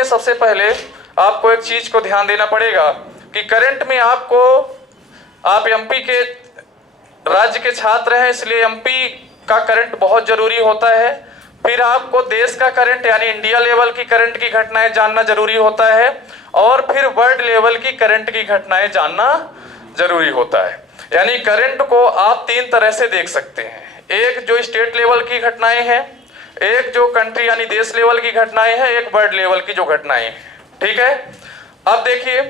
में सबसे पहले आपको एक चीज को ध्यान देना पड़ेगा कि करंट में आप एमपी के राज्य के छात्र हैं, इसलिए एमपी का करंट बहुत जरूरी होता है। फिर आपको देश का करंट यानी इंडिया लेवल की करंट की घटनाएं जानना जरूरी होता है, और फिर वर्ल्ड लेवल की करंट की घटनाएं जानना जरूरी होता है। यानी करंट को आप तीन तरह से देख सकते हैं, एक जो स्टेट लेवल की घटनाएं हैं, एक जो कंट्री यानी देश लेवल की घटनाएं हैं, एक वर्ल्ड लेवल की जो घटनाएं हैं। ठीक है, अब देखिए,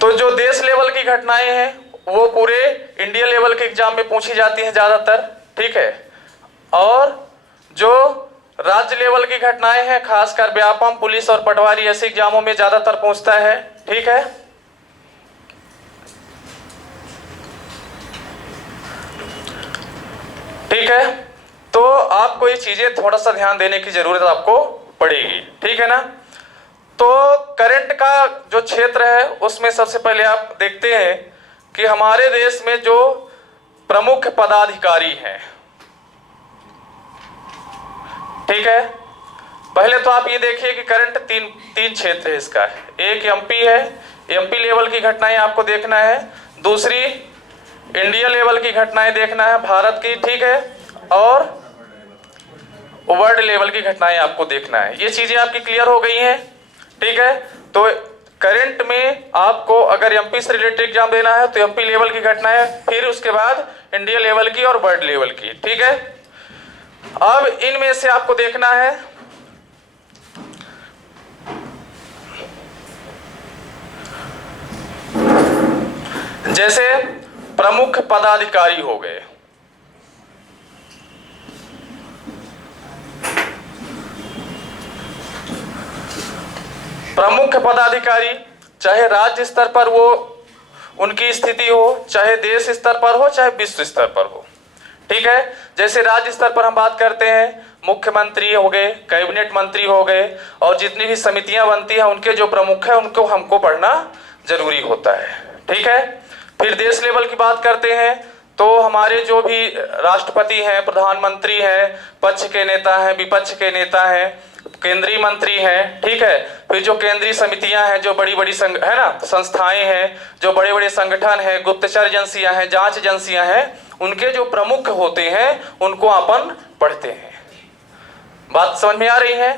तो जो देश लेवल की घटनाएं हैं वो पूरे इंडिया लेवल के एग्जाम में पूछी जाती हैं ज्यादातर। ठीक है, और जो राज्य लेवल की घटनाएं हैं खासकर व्यापम, पुलिस और पटवारी ऐसे एग्जामों में ज्यादातर पूछता है। ठीक है, ठीक है, तो आपको ये चीजें थोड़ा सा ध्यान देने की जरूरत आपको पड़ेगी। ठीक है ना। तो करंट का जो क्षेत्र है उसमें सबसे पहले आप देखते हैं कि हमारे देश में जो प्रमुख पदाधिकारी हैं, ठीक है, पहले तो आप ये देखिए कि करंट तीन क्षेत्र है इसका। एक एमपी है, एमपी लेवल की घटनाएं आपको देखना है। दूसरी इंडिया लेवल की घटनाएं देखना है भारत की। ठीक है, और वर्ल्ड लेवल की घटनाएं आपको देखना है। ये चीजें आपकी क्लियर हो गई हैं। ठीक है, तो करंट में आपको अगर एमपी से रिलेटेड एग्जाम देना है तो एमपी लेवल की घटनाएं, फिर उसके बाद इंडिया लेवल की और वर्ल्ड लेवल की। ठीक है, अब इनमें से आपको देखना है जैसे प्रमुख पदाधिकारी हो गए, प्रमुख पदाधिकारी चाहे राज्य स्तर पर वो उनकी स्थिति हो, चाहे देश स्तर पर हो, चाहे विश्व स्तर पर हो। ठीक है, जैसे राज्य स्तर पर हम बात करते हैं, मुख्यमंत्री हो गए, कैबिनेट मंत्री हो गए, और जितनी भी समितियां बनती हैं उनके जो प्रमुख हैं उनको हमको पढ़ना जरूरी होता है। ठीक है, फिर देश लेवल की बात करते हैं तो हमारे जो भी राष्ट्रपति हैं, प्रधानमंत्री हैं, पक्ष के नेता हैं, विपक्ष के नेता हैं, केंद्रीय मंत्री हैं। ठीक है, फिर जो केंद्रीय समितियां हैं, जो बड़ी बड़ी है ना संस्थाएं हैं, जो बड़े बड़े संगठन हैं, गुप्तचर एजेंसियां हैं, जांच एजेंसियां हैं, उनके जो प्रमुख होते हैं उनको अपन पढ़ते हैं। बात समझ में आ रही है।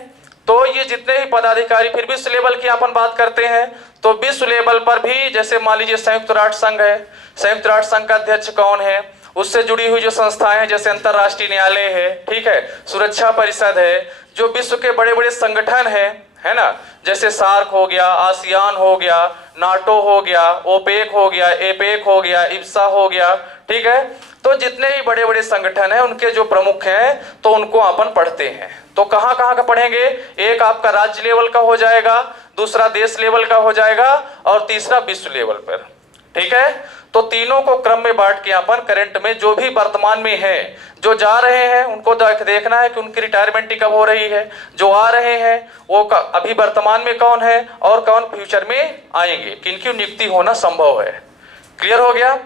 तो ये जितने भी पदाधिकारी, फिर विश्व लेवल की अपन बात करते हैं तो विश्व लेवल पर भी जैसे मान लीजिए संयुक्त राष्ट्र संघ है, संयुक्त राष्ट्र संघ का अध्यक्ष कौन है, उससे जुड़ी हुई जो संस्थाएं हैं जैसे अंतरराष्ट्रीय न्यायालय है, ठीक है, सुरक्षा परिषद है, जो विश्व के बड़े बड़े संगठन है ना, जैसे सार्क हो गया, आसियान हो गया, नाटो हो गया, ओपेक हो गया, एपेक हो गया, इब्सा हो गया। ठीक है, तो जितने भी बड़े बड़े संगठन हैं उनके जो प्रमुख हैं तो उनको अपन पढ़ते हैं। तो कहाँ कहाँ का पढ़ेंगे, एक आपका राज्य लेवल का हो जाएगा, दूसरा देश लेवल का हो जाएगा, और तीसरा विश्व लेवल पर। ठीक है, तो तीनों को क्रम में बांट के अपन करंट में जो भी वर्तमान में है, जो जा रहे हैं उनको देखना है कि उनकी रिटायरमेंट कब हो रही है, जो आ रहे हैं वो अभी वर्तमान में कौन है और कौन फ्यूचर में आएंगे, किनकी नियुक्ति होना संभव है। क्लियर हो गया।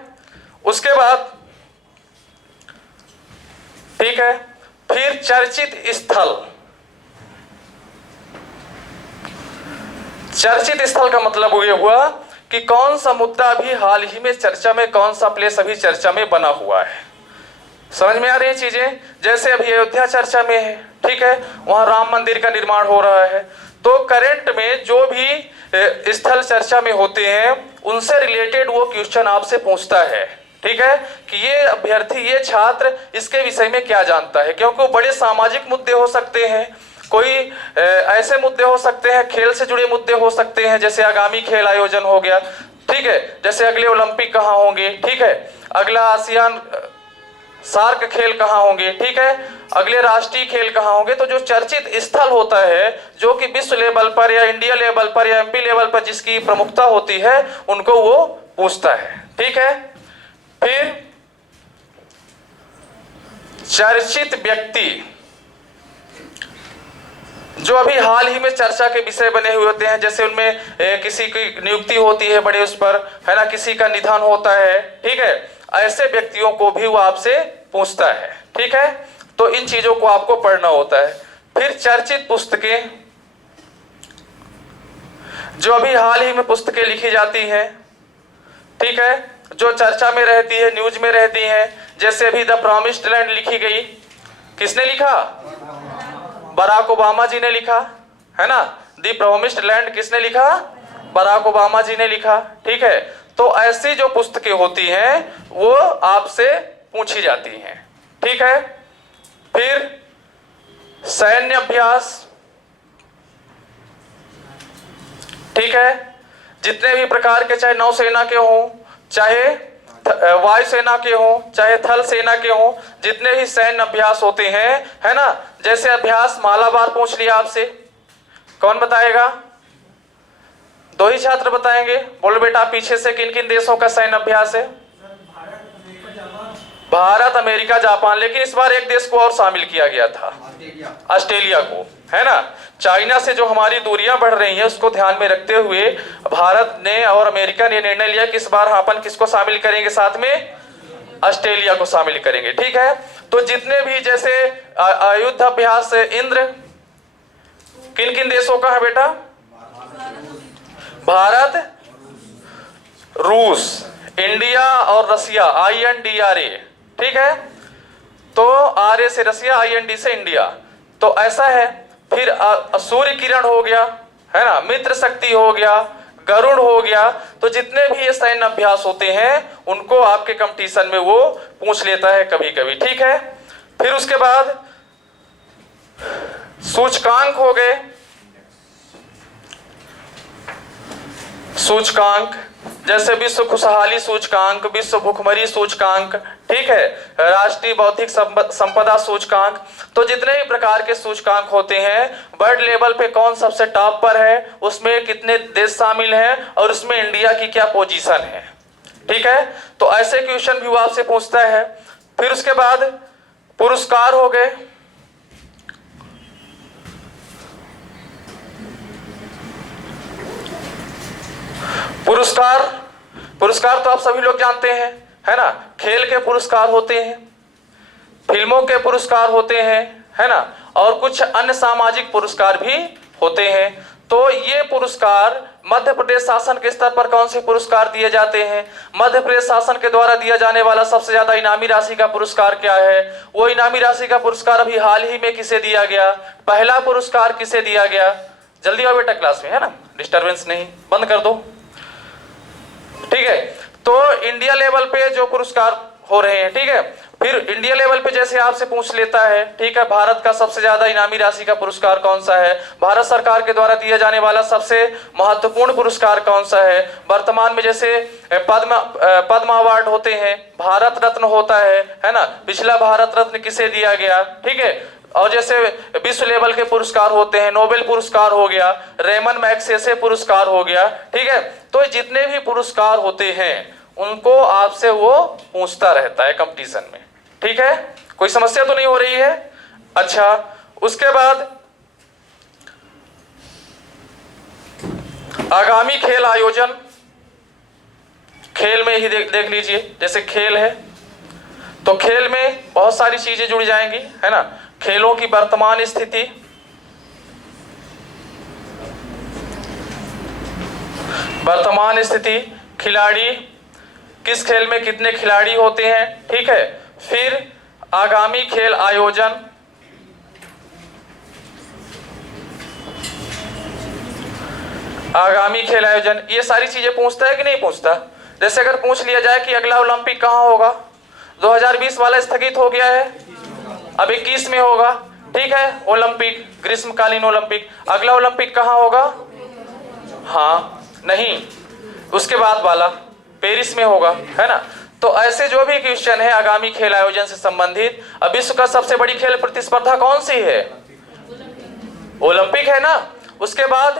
उसके बाद ठीक है, फिर चर्चित स्थल। चर्चित स्थल का मतलब ये हुआ कि कौन सा मुद्दा अभी हाल ही में चर्चा में, कौन सा प्लेस अभी चर्चा में बना हुआ है। समझ में आ रही है चीजें। जैसे अभी अयोध्या चर्चा में है, ठीक है, वहां राम मंदिर का निर्माण हो रहा है। तो करंट में जो भी स्थल चर्चा में होते हैं उनसे रिलेटेड वो क्वेश्चन आपसे पूछता है। ठीक है, कि ये अभ्यर्थी, ये छात्र इसके विषय में क्या जानता है, क्योंकि वो बड़े सामाजिक मुद्दे हो सकते हैं, कोई ऐसे मुद्दे हो सकते हैं, खेल से जुड़े मुद्दे हो सकते हैं, जैसे आगामी खेल आयोजन हो गया, ठीक है, जैसे अगले ओलंपिक कहाँ होंगे, ठीक है, अगला आसियान सार्क खेल कहाँ होंगे, ठीक है, अगले राष्ट्रीय खेल कहाँ होंगे। तो जो चर्चित स्थल होता है, जो कि विश्व लेवल पर या इंडिया लेवल पर या एमपी लेवल पर जिसकी प्रमुखता होती है, उनको वो पूछता है। ठीक है, फिर चर्चित व्यक्ति, जो अभी हाल ही में चर्चा के विषय बने हुए होते हैं, जैसे उनमें किसी की नियुक्ति होती है बड़े उस पर, है ना, किसी का निधन होता है, ठीक है, ऐसे व्यक्तियों को भी वो आपसे पूछता है। ठीक है, तो इन चीजों को आपको पढ़ना होता है। फिर चर्चित पुस्तकें, जो अभी हाल ही में पुस्तकें लिखी जाती हैं, ठीक है, जो चर्चा में रहती है, न्यूज में रहती हैं, जैसे अभी द प्रॉमिस्ड लैंड लिखी गई, किसने लिखा? बराक ओबामा जी ने लिखा, है ना। द प्रॉमिस्ड लैंड किसने लिखा? बराक ओबामा जी ने लिखा, ठीक है। तो ऐसी जो पुस्तकें होती हैं वो आपसे पूछी जाती हैं, ठीक है। फिर सैन्य अभ्यास, ठीक है, जितने भी प्रकार के, चाहे नौसेना के हों, चाहे वायुसेना के हों, चाहे थल सेना के हों, जितने भी सैन्य अभ्यास होते हैं, है ना। जैसे अभ्यास मालाबार पूछ लिया आपसे, कौन बताएगा? 2 ही छात्र बताएंगे। बोलो बेटा पीछे से किन किन देशों का सैन्य अभ्यास है? भारत, अमेरिका, जापान, लेकिन इस बार एक देश को और शामिल किया गया था, ऑस्ट्रेलिया को, है ना। चाइना से जो हमारी दूरियां बढ़ रही हैं उसको ध्यान में रखते हुए भारत ने और अमेरिका ने निर्णय लिया कि इस बार अपन किसको शामिल करेंगे? साथ में ऑस्ट्रेलिया को शामिल करेंगे, ठीक है। तो जितने भी जैसे युद्ध अभ्यास इंद्र किन किन देशों का है बेटा? भारत, रूस, इंडिया और रसिया, INDRA, ठीक है। तो RA से रसिया, IND से इंडिया, तो ऐसा है। फिर सूर्य किरण हो गया, है ना, मित्र शक्ति हो गया, गरुड़ हो गया। तो जितने भी ये सैन्य अभ्यास होते हैं उनको आपके कंपटीशन में वो पूछ लेता है कभी कभी, ठीक है। फिर उसके बाद सूचकांक हो गए, सूचकांक जैसे विश्व खुशहाली सूचकांक, विश्व भुखमरी सूचकांक, ठीक है, राष्ट्रीय बौद्धिक संपदा सूचकांक। तो जितने भी प्रकार के सूचकांक होते हैं, वर्ल्ड लेवल पे कौन सबसे टॉप पर है, उसमें कितने देश शामिल हैं और उसमें इंडिया की क्या पोजीशन है, ठीक है। तो ऐसे क्वेश्चन भी वो आपसे पूछता है। फिर उसके बाद पुरस्कार हो गए, पुरस्कार तो आप सभी लोग जानते हैं, है ना। खेल के पुरस्कार होते हैं, फिल्मों के पुरस्कार होते हैं, है ना, और कुछ अन्य सामाजिक पुरस्कार भी होते हैं। तो ये पुरस्कार मध्य प्रदेश शासन के स्तर पर कौन से पुरस्कार दिए जाते हैं? मध्य प्रदेश शासन के द्वारा दिया जाने वाला सबसे ज्यादा इनामी राशि का पुरस्कार क्या है? वो इनामी राशि का पुरस्कार अभी हाल ही में किसे दिया गया? पहला पुरस्कार किसे दिया गया? जल्दी आओ बेटा क्लास में, है ना, डिस्टर्बेंस नहीं, बंद कर दो, ठीक है। तो इंडिया लेवल पे जो पुरस्कार हो रहे हैं, ठीक है। फिर इंडिया लेवल पे जैसे आपसे पूछ लेता है, ठीक है, भारत का सबसे ज्यादा इनामी राशि का पुरस्कार कौन सा है? भारत सरकार के द्वारा दिया जाने वाला सबसे महत्वपूर्ण पुरस्कार कौन सा है? वर्तमान में जैसे पद्म अवार्ड होते हैं, भारत रत्न होता है ना, पिछला भारत रत्न किसे दिया गया, ठीक है। और जैसे विश्व लेवल के पुरस्कार होते हैं, नोबेल पुरस्कार हो गया, रेमन मैग्सेसे पुरस्कार हो गया, ठीक है। तो जितने भी पुरस्कार होते हैं उनको आपसे वो पूछता रहता है कंपटीशन में, ठीक है। कोई समस्या तो नहीं हो रही है? अच्छा, उसके बाद आगामी खेल आयोजन, खेल में ही देख लीजिए, जैसे खेल है तो खेल में बहुत सारी चीजें जुड़ जाएंगी, है ना। खेलों की वर्तमान स्थिति, खिलाड़ी, किस खेल में कितने खिलाड़ी होते हैं, ठीक है। फिर आगामी खेल आयोजन, ये सारी चीजें पूछता है कि नहीं पूछता? जैसे अगर पूछ लिया जाए कि अगला ओलंपिक कहाँ होगा, 2020 वाला स्थगित हो गया है, अब 21 में होगा, ठीक है, ओलंपिक, ग्रीष्मकालीन ओलंपिक। अगला ओलंपिक कहाँ होगा? हाँ, नहीं, उसके बाद वाला पेरिस में होगा, है ना। तो ऐसे जो भी क्वेश्चन है आगामी खेल आयोजन से संबंधित। अब विश्व का सबसे बड़ी खेल प्रतिस्पर्धा कौन सी है? ओलंपिक है ना। उसके बाद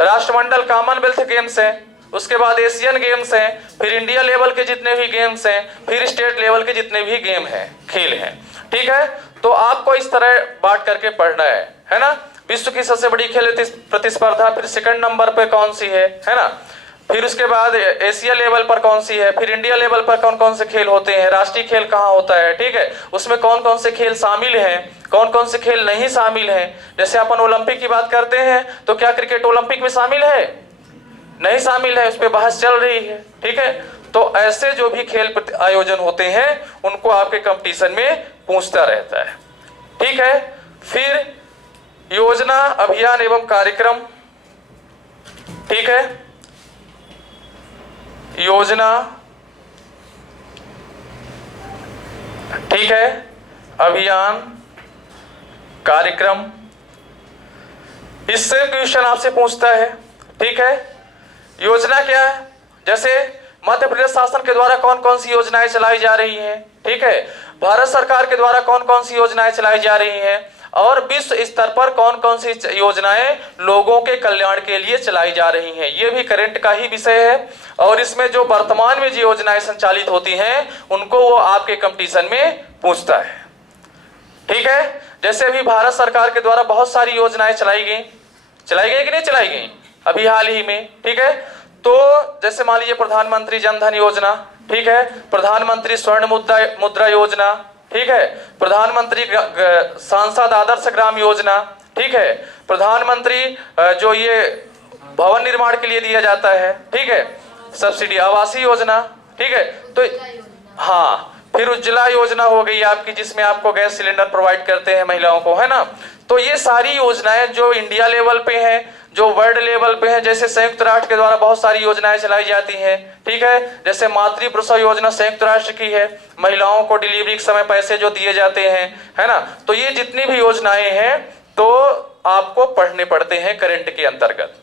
राष्ट्रमंडल कॉमनवेल्थ गेम्स है, उसके बाद एशियन गेम्स हैं, फिर इंडिया लेवल के जितने भी गेम्स हैं, फिर स्टेट लेवल के जितने भी गेम हैं, खेल हैं, ठीक है। तो आपको इस तरह बांट करके पढ़ना है ना। विश्व की सबसे बड़ी खेल प्रतिस्पर्धा, फिर सेकंड नंबर पे कौन सी है ना। फिर उसके बाद एशिया लेवल पर कौन सी है, फिर इंडिया लेवल पर कौन कौन से खेल होते हैं, राष्ट्रीय खेल कहाँ होता है, ठीक है, उसमें कौन कौन से खेल शामिल हैं, कौन कौन से खेल नहीं शामिल हैं। जैसे अपन ओलंपिक की बात करते हैं तो क्या क्रिकेट ओलंपिक में शामिल है, नहीं शामिल है, उस पर बहस चल रही है, ठीक है। तो ऐसे जो भी खेल आयोजन होते हैं उनको आपके कंपटीशन में पूछता रहता है, ठीक है। फिर योजना, अभियान एवं कार्यक्रम, ठीक है, योजना, ठीक है, अभियान, कार्यक्रम, इससे क्वेश्चन आपसे पूछता है, ठीक है। योजना क्या है, जैसे मध्य प्रदेश शासन के द्वारा कौन कौन सी योजनाएं चलाई जा रही हैं, ठीक है, भारत सरकार के द्वारा कौन कौन सी योजनाएं चलाई जा रही हैं, और विश्व स्तर पर कौन कौन सी योजनाएं लोगों के कल्याण के लिए चलाई जा रही हैं। ये भी करंट का ही विषय है, और इसमें जो वर्तमान में जो योजनाएं संचालित होती हैं उनको वो आपके कंपटीशन में पूछता है, ठीक है। जैसे अभी भारत सरकार के द्वारा बहुत सारी योजनाएं चलाई गई कि नहीं चलाई गई अभी हाल ही में, ठीक है। तो जैसे मान लीजिए प्रधानमंत्री जन धन योजना, ठीक है, प्रधानमंत्री स्वर्ण मुद्रा योजना, ठीक है, प्रधानमंत्री सांसद आदर्श ग्राम योजना, ठीक है, प्रधानमंत्री जो ये भवन निर्माण के लिए दिया जाता है, ठीक है, सब्सिडी आवासीय योजना, ठीक है। तो हाँ, फिर उज्ज्वला योजना हो गई आपकी, जिसमें आपको गैस सिलेंडर प्रोवाइड करते हैं महिलाओं को, है ना। तो ये सारी योजनाएं जो इंडिया लेवल पे हैं, जो वर्ल्ड लेवल पे हैं, जैसे संयुक्त राष्ट्र के द्वारा बहुत सारी योजनाएं चलाई जाती हैं, ठीक है, जैसे मातृ प्रसव योजना संयुक्त राष्ट्र की है, महिलाओं को डिलीवरी के समय पैसे जो दिए जाते हैं, है ना। तो ये जितनी भी योजनाएं हैं तो आपको पढ़ने पड़ते हैं करंट के अंतर्गत,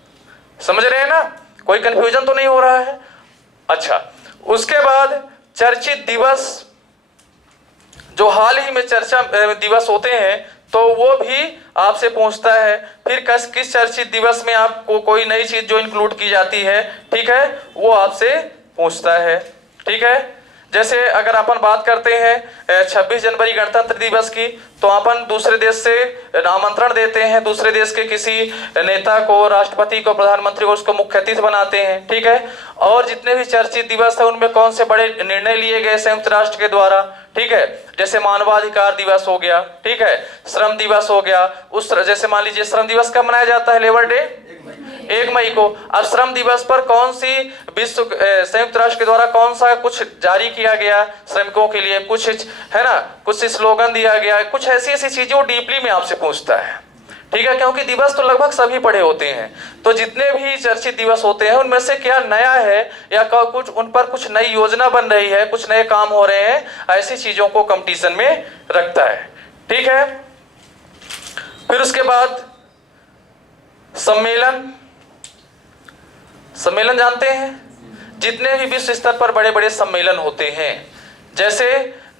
समझ रहे हैं ना, कोई कंफ्यूजन तो नहीं हो रहा है। अच्छा, उसके बाद चर्चित दिवस, जो हाल ही में चर्चा दिवस होते हैं तो वो भी आपसे पूछता है। फिर किस चर्चित दिवस में आपको कोई नई चीज जो इंक्लूड की जाती है, ठीक है, वो आपसे पूछता है, ठीक है। जैसे अगर अपन बात करते हैं 26 जनवरी गणतंत्र दिवस की, तो अपन दूसरे देश से आमंत्रण देते हैं, दूसरे देश के किसी नेता को, राष्ट्रपति को, प्रधानमंत्री को, उसको मुख्य अतिथि बनाते हैं, ठीक है। और जितने भी चर्चित दिवस है उनमें कौन से बड़े निर्णय लिए गए संयुक्त राष्ट्र के द्वारा, ठीक है, जैसे मानवाधिकार दिवस हो गया, ठीक है, श्रम दिवस हो गया। उस जैसे मान लीजिए श्रम दिवस कब मनाया जाता है, लेबर डे 1 मई को। अब श्रम दिवस पर कौन सी विश्व संयुक्त राष्ट्र के द्वारा कौन सा कुछ जारी किया गया श्रमिकों के लिए, कुछ है ना, कुछ स्लोगन दिया गया, कुछ ऐसी ऐसी चीजें वो डीपली में आपसे पूछता है, ठीक है। क्योंकि दिवस तो लगभग सभी पढ़े होते हैं, तो जितने भी चर्चित दिवस होते हैं उनमें से क्या नया है या कुछ उन पर कुछ नई योजना बन रही है, कुछ नए काम हो रहे हैं, ऐसी चीजों को कंपटीशन में रखता है, ठीक है। फिर उसके बाद सम्मेलन, सम्मेलन जानते हैं, जितने भी विश्व स्तर पर बड़े बड़े सम्मेलन होते हैं, जैसे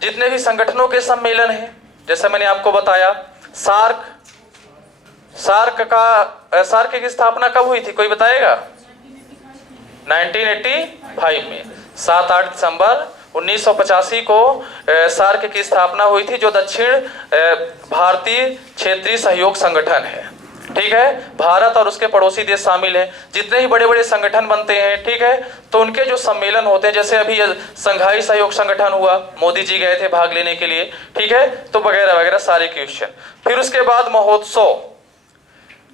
जितने भी संगठनों के सम्मेलन हैं, जैसे मैंने आपको बताया सार्क की स्थापना कब हुई थी, कोई बताएगा? 1985 में 7-8 दिसंबर 1985 को सार्क की स्थापना हुई थी, जो दक्षिण भारतीय क्षेत्रीय सहयोग संगठन है, ठीक है। भारत और उसके पड़ोसी देश शामिल हैं। जितने ही बड़े बड़े संगठन बनते हैं, ठीक है, तो उनके जो सम्मेलन होते हैं, जैसे अभी संघाई सहयोग संगठन हुआ, मोदी जी गए थे भाग लेने के लिए, ठीक है, तो वगैरह वगैरह सारे क्वेश्चन। फिर उसके बाद महोत्सव,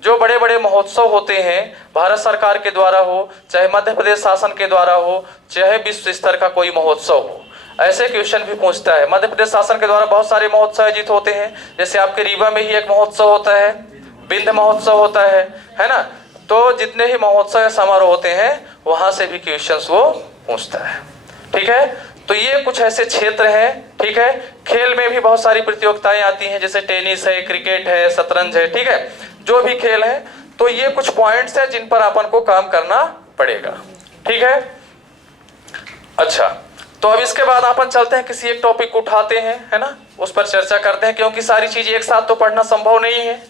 जो बड़े बड़े महोत्सव होते हैं भारत सरकार के द्वारा हो, चाहे मध्य प्रदेश शासन के द्वारा हो, चाहे विश्व स्तर का कोई महोत्सव हो, ऐसे क्वेश्चन भी पूछता है। मध्य प्रदेश शासन के द्वारा बहुत सारे महोत्सव आयोजित होते हैं, जैसे आपके रीवा में ही एक महोत्सव होता है, विंध्य महोत्सव होता है ना। तो जितने ही महोत्सव या समारोह होते हैं वहां से भी क्वेश्चंस वो पूछता है, ठीक है। तो ये कुछ ऐसे क्षेत्र हैं, ठीक है। खेल में भी बहुत सारी प्रतियोगिताएं आती हैं, जैसे टेनिस है, क्रिकेट है, शतरंज है, ठीक है, जो भी खेल है। तो ये कुछ पॉइंट्स हैं जिन पर अपन को काम करना पड़ेगा, ठीक है। अच्छा, तो अब इसके बाद अपन चलते हैं, किसी एक टॉपिक को उठाते हैं, है ना, उस पर चर्चा करते हैं, क्योंकि सारी चीज एक साथ तो पढ़ना संभव नहीं है,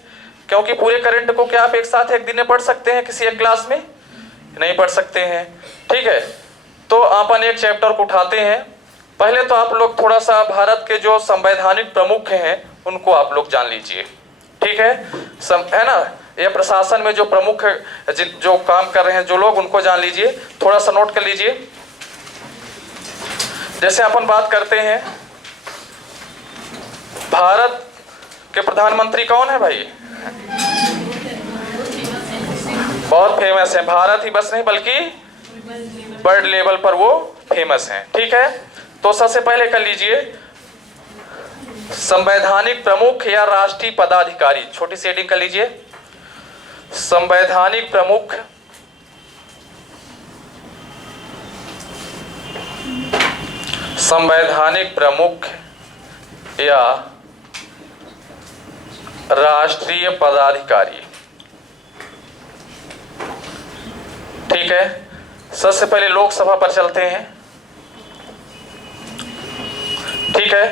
क्योंकि पूरे करंट को क्या आप एक साथ एक दिन में पढ़ सकते हैं, किसी एक क्लास में नहीं पढ़ सकते हैं, ठीक है। तो अपन एक चैप्टर को उठाते हैं। पहले तो आप लोग थोड़ा सा भारत के जो संवैधानिक प्रमुख हैं उनको आप लोग जान लीजिए, ठीक है ना। या प्रशासन में जो प्रमुख जो काम कर रहे हैं जो लोग, उनको जान लीजिए, थोड़ा सा नोट कर लीजिए। जैसे अपन बात करते हैं, भारत के प्रधानमंत्री कौन है भाई? बहुत फेमस है। भारत ही बस नहीं बल्कि वर्ल्ड लेवल पर वो फेमस हैं। ठीक है, तो सबसे पहले कर लीजिए संवैधानिक प्रमुख या राष्ट्रीय पदाधिकारी, छोटी सी हेडिंग कर लीजिए, संवैधानिक प्रमुख संवैधानिक प्रमुख या राष्ट्रीय पदाधिकारी। ठीक है, सबसे पहले लोकसभा पर चलते हैं। ठीक है,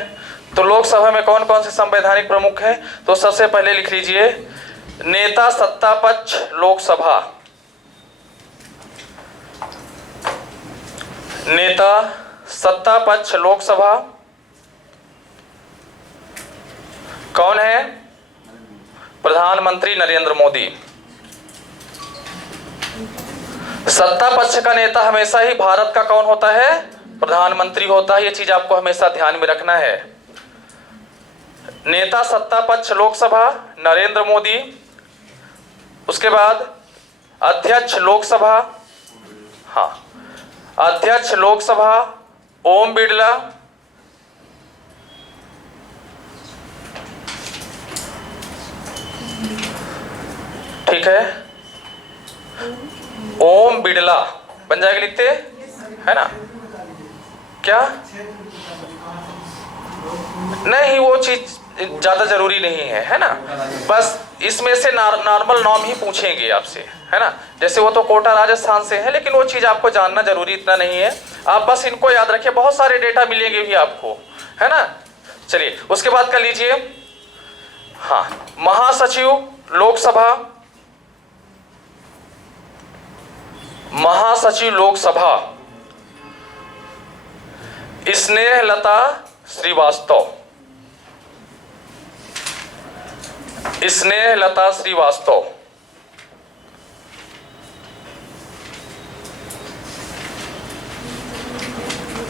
तो लोकसभा में कौन कौन से संवैधानिक प्रमुख हैं? तो सबसे पहले लिख लीजिए नेता सत्तापक्ष लोकसभा, नेता सत्तापक्ष लोकसभा कौन है? प्रधानमंत्री नरेंद्र मोदी। सत्ता पक्ष का नेता हमेशा ही भारत का कौन होता है? प्रधानमंत्री होता है। यह चीज आपको हमेशा ध्यान में रखना है। नेता सत्ता पक्ष लोकसभा नरेंद्र मोदी, उसके बाद अध्यक्ष लोकसभा, हाँ अध्यक्ष लोकसभा ओम बिरला, ठीक है, ओम बिरला बन जाएगा, लिखते है ना? क्या नहीं, वो चीज ज्यादा जरूरी नहीं है ना? बस इसमें से नॉर्मल नाम ही पूछेंगे आपसे, है ना? जैसे वो तो कोटा राजस्थान से है, लेकिन वो चीज आपको जानना जरूरी इतना नहीं है। आप बस इनको याद रखिए, बहुत सारे डेटा मिलेंगे भी आपको, है ना? चलिए उसके बाद कर लीजिए, हाँ महासचिव लोकसभा, महासचिव लोकसभा स्नेहलता श्रीवास्तव, स्नेहलता श्रीवास्तव,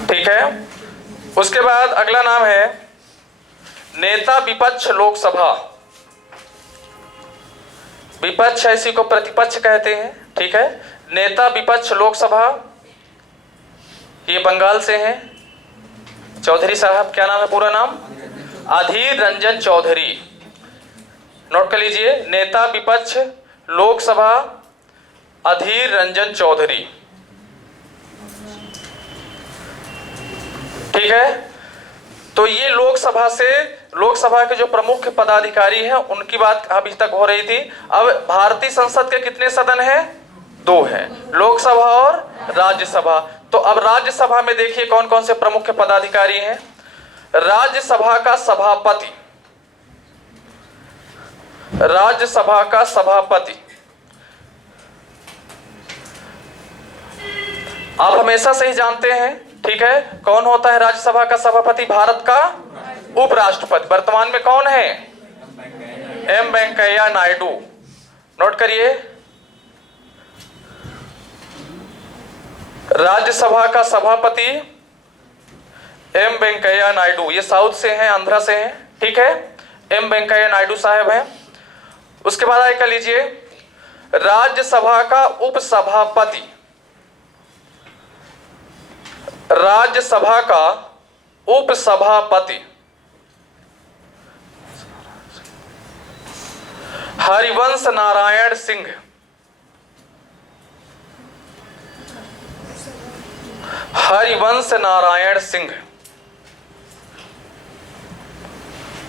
ठीक है। उसके बाद अगला नाम है नेता विपक्ष लोकसभा, विपक्ष इसी को प्रतिपक्ष कहते हैं, ठीक है। नेता विपक्ष लोकसभा, ये बंगाल से हैं, चौधरी साहब, क्या नाम है पूरा नाम? अधीर रंजन चौधरी, नोट कर लीजिए, नेता विपक्ष लोकसभा अधीर रंजन चौधरी, ठीक है। तो ये लोकसभा के जो प्रमुख पदाधिकारी हैं उनकी बात अभी तक हो रही थी। अब भारतीय संसद के कितने सदन हैं? 2 हैं, लोकसभा और राज्यसभा। तो अब राज्यसभा में देखिए कौन कौन से प्रमुख पदाधिकारी हैं। राज्यसभा का सभापति, राज्यसभा का सभापति आप हमेशा से ही जानते हैं, ठीक है। कौन होता है राज्यसभा का सभापति? भारत का उपराष्ट्रपति। वर्तमान में कौन है? एम वेंकैया नायडू, नोट करिए। राज्यसभा का सभापति एम वेंकैया नायडू, ये साउथ से हैं, आंध्रा से हैं, ठीक है। एम वेंकैया नायडू साहब हैं। उसके बाद आगे कर लीजिए राज्यसभा का उपसभापति, राज्यसभा का उपसभापति हरिवंश नारायण सिंह, हरिवंश नारायण सिंह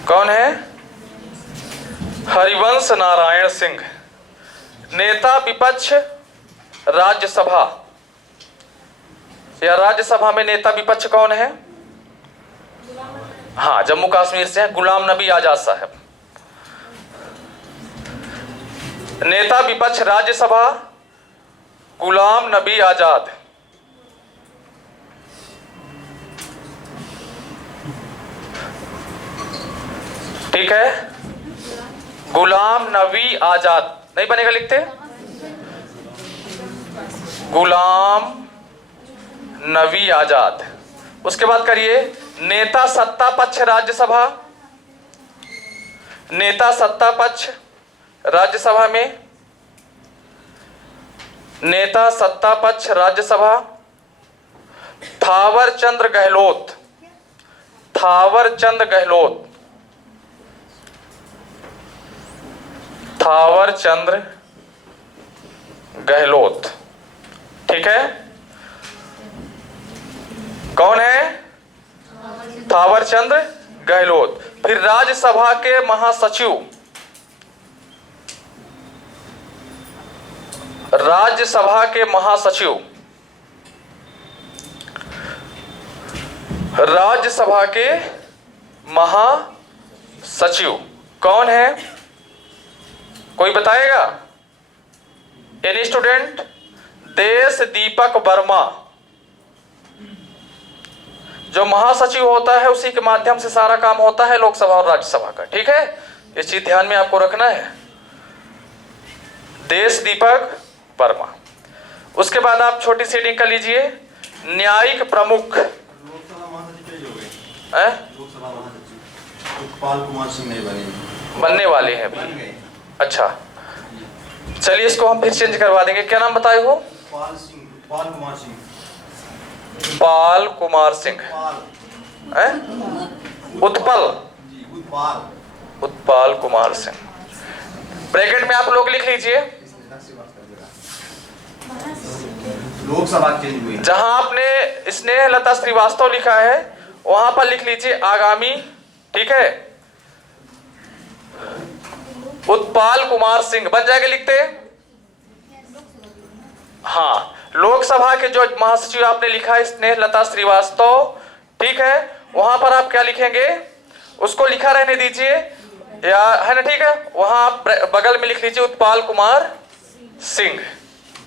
कौन है? हरिवंश नारायण सिंह। नेता विपक्ष राज्यसभा, या राज्यसभा में नेता विपक्ष कौन है? हाँ, जम्मू कश्मीर से है, गुलाम नबी आजाद साहब। नेता विपक्ष राज्यसभा गुलाम नबी आजाद, ठीक है, गुलाम नबी आजाद। नहीं बनेगा, लिखते गुलाम नबी आजाद। उसके बाद करिए नेता सत्ता पक्ष राज्यसभा, नेता सत्ता पक्ष राज्यसभा में, नेता सत्ता पक्ष राज्यसभा थावर चंद्र गहलोत, थावर चंद गहलोत, थावर चंद्र गहलोत। ठीक है, कौन है? थावर चंद गहलोत। फिर राज्यसभा के महासचिव, राज्यसभा के महासचिव, राज्यसभा के महासचिव कौन है? कोई बताएगा? Any student? देश दीपक वर्मा। जो महासचिव होता है उसी के माध्यम से सारा काम होता है लोकसभा और राज्यसभा का। ठीक है, ये चीज ध्यान में आपको रखना है, देश दीपक वर्मा। उसके बाद आप छोटी सी हेडिंग कर लीजिए न्यायिक प्रमुख। लोकसभा महासचिव हो गए, लोकसभा महासचिव उत्पल कुमार सिंह नहीं बनने वाले हैं अभी। अच्छा, चलिए इसको हम फिर चेंज करवा देंगे। क्या नाम बताए हो? उत्पल सिंह, उत्पल कुमार सिंह, पाल कुमार सिंह, उत्पल, उत्पल कुमार सिंह। ब्रैकेट में आप लोग लिख लीजिए लोकसभा चेंज हुई, जहां आपने स्नेहलता श्रीवास्तव लिखा है वहां पर लिख लीजिए आगामी। ठीक है, उत्पल कुमार सिंह बन जाएगा, लिखते। हाँ, लोकसभा के जो महासचिव आपने लिखा है स्नेहलता श्रीवास्तव, ठीक है, वहां पर आप क्या लिखेंगे उसको लिखा रहने दीजिए, या है ना? ठीक है, वहां आप बगल में लिख लीजिए उत्पल कुमार सिंह।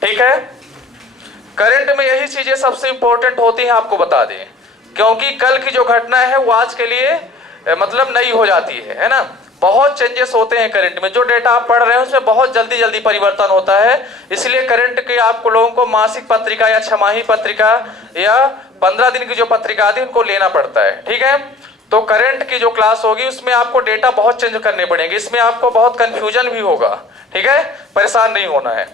ठीक है, करंट में यही चीजें सबसे इंपॉर्टेंट होती हैं, आपको बता दें, क्योंकि कल की जो घटना है वो आज के लिए मतलब नई हो जाती है ना? बहुत चेंजेस होते हैं करंट में, जो डेटा आप पढ़ रहे हैं उसमें बहुत जल्दी जल्दी परिवर्तन होता है। इसलिए करंट के आपको लोगों को मासिक पत्रिका या छमाही पत्रिका या 15 दिन की जो पत्रिका आती है उनको लेना पड़ता है। ठीक है, तो करंट की जो क्लास होगी उसमें आपको डेटा बहुत चेंज करने पड़ेंगे, इसमें आपको बहुत कंफ्यूजन भी होगा। ठीक है, परेशान नहीं होना है।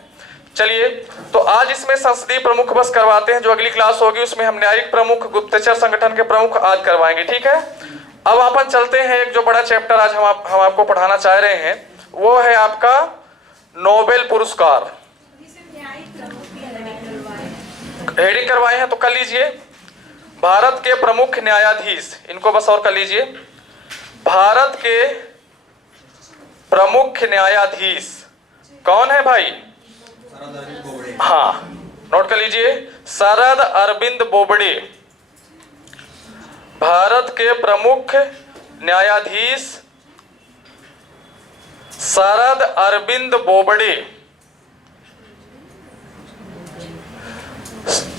चलिए, तो आज इसमें संसदीय प्रमुख बस करवाते हैं, जो अगली क्लास होगी उसमें हम न्यायिक प्रमुख, गुप्तचर संगठन के प्रमुख आज करवाएंगे। ठीक है, अब अपन चलते हैं, एक जो बड़ा चैप्टर आज हम आपको पढ़ाना चाह रहे हैं वो है आपका नोबेल पुरस्कार। हेडिंग करवाए हैं तो कर लीजिए भारत के प्रमुख न्यायाधीश, इनको बस और कर लीजिए भारत के प्रमुख न्यायाधीश कौन है भाई? हाँ, नोट कर लीजिए शरद अरविंद बोबडे, भारत के प्रमुख न्यायाधीश शरद अरविंद बोबडे।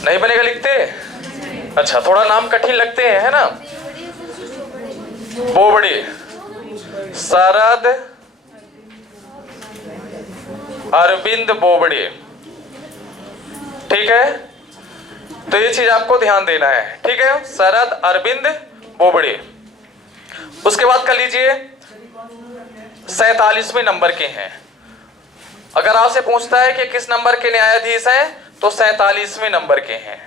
नहीं बनेगा, लिखते? अच्छा, थोड़ा नाम कठिन लगते हैं, है ना? बोबडे, शरद अरविंद बोबडे। ठीक है, तो ये चीज आपको ध्यान देना है। ठीक है, शरद अरविंद बोबडे। उसके बाद कर लीजिए 47वें नंबर के हैं। अगर आपसे पूछता है कि किस नंबर के न्यायाधीश हैं तो 47वें नंबर के हैं।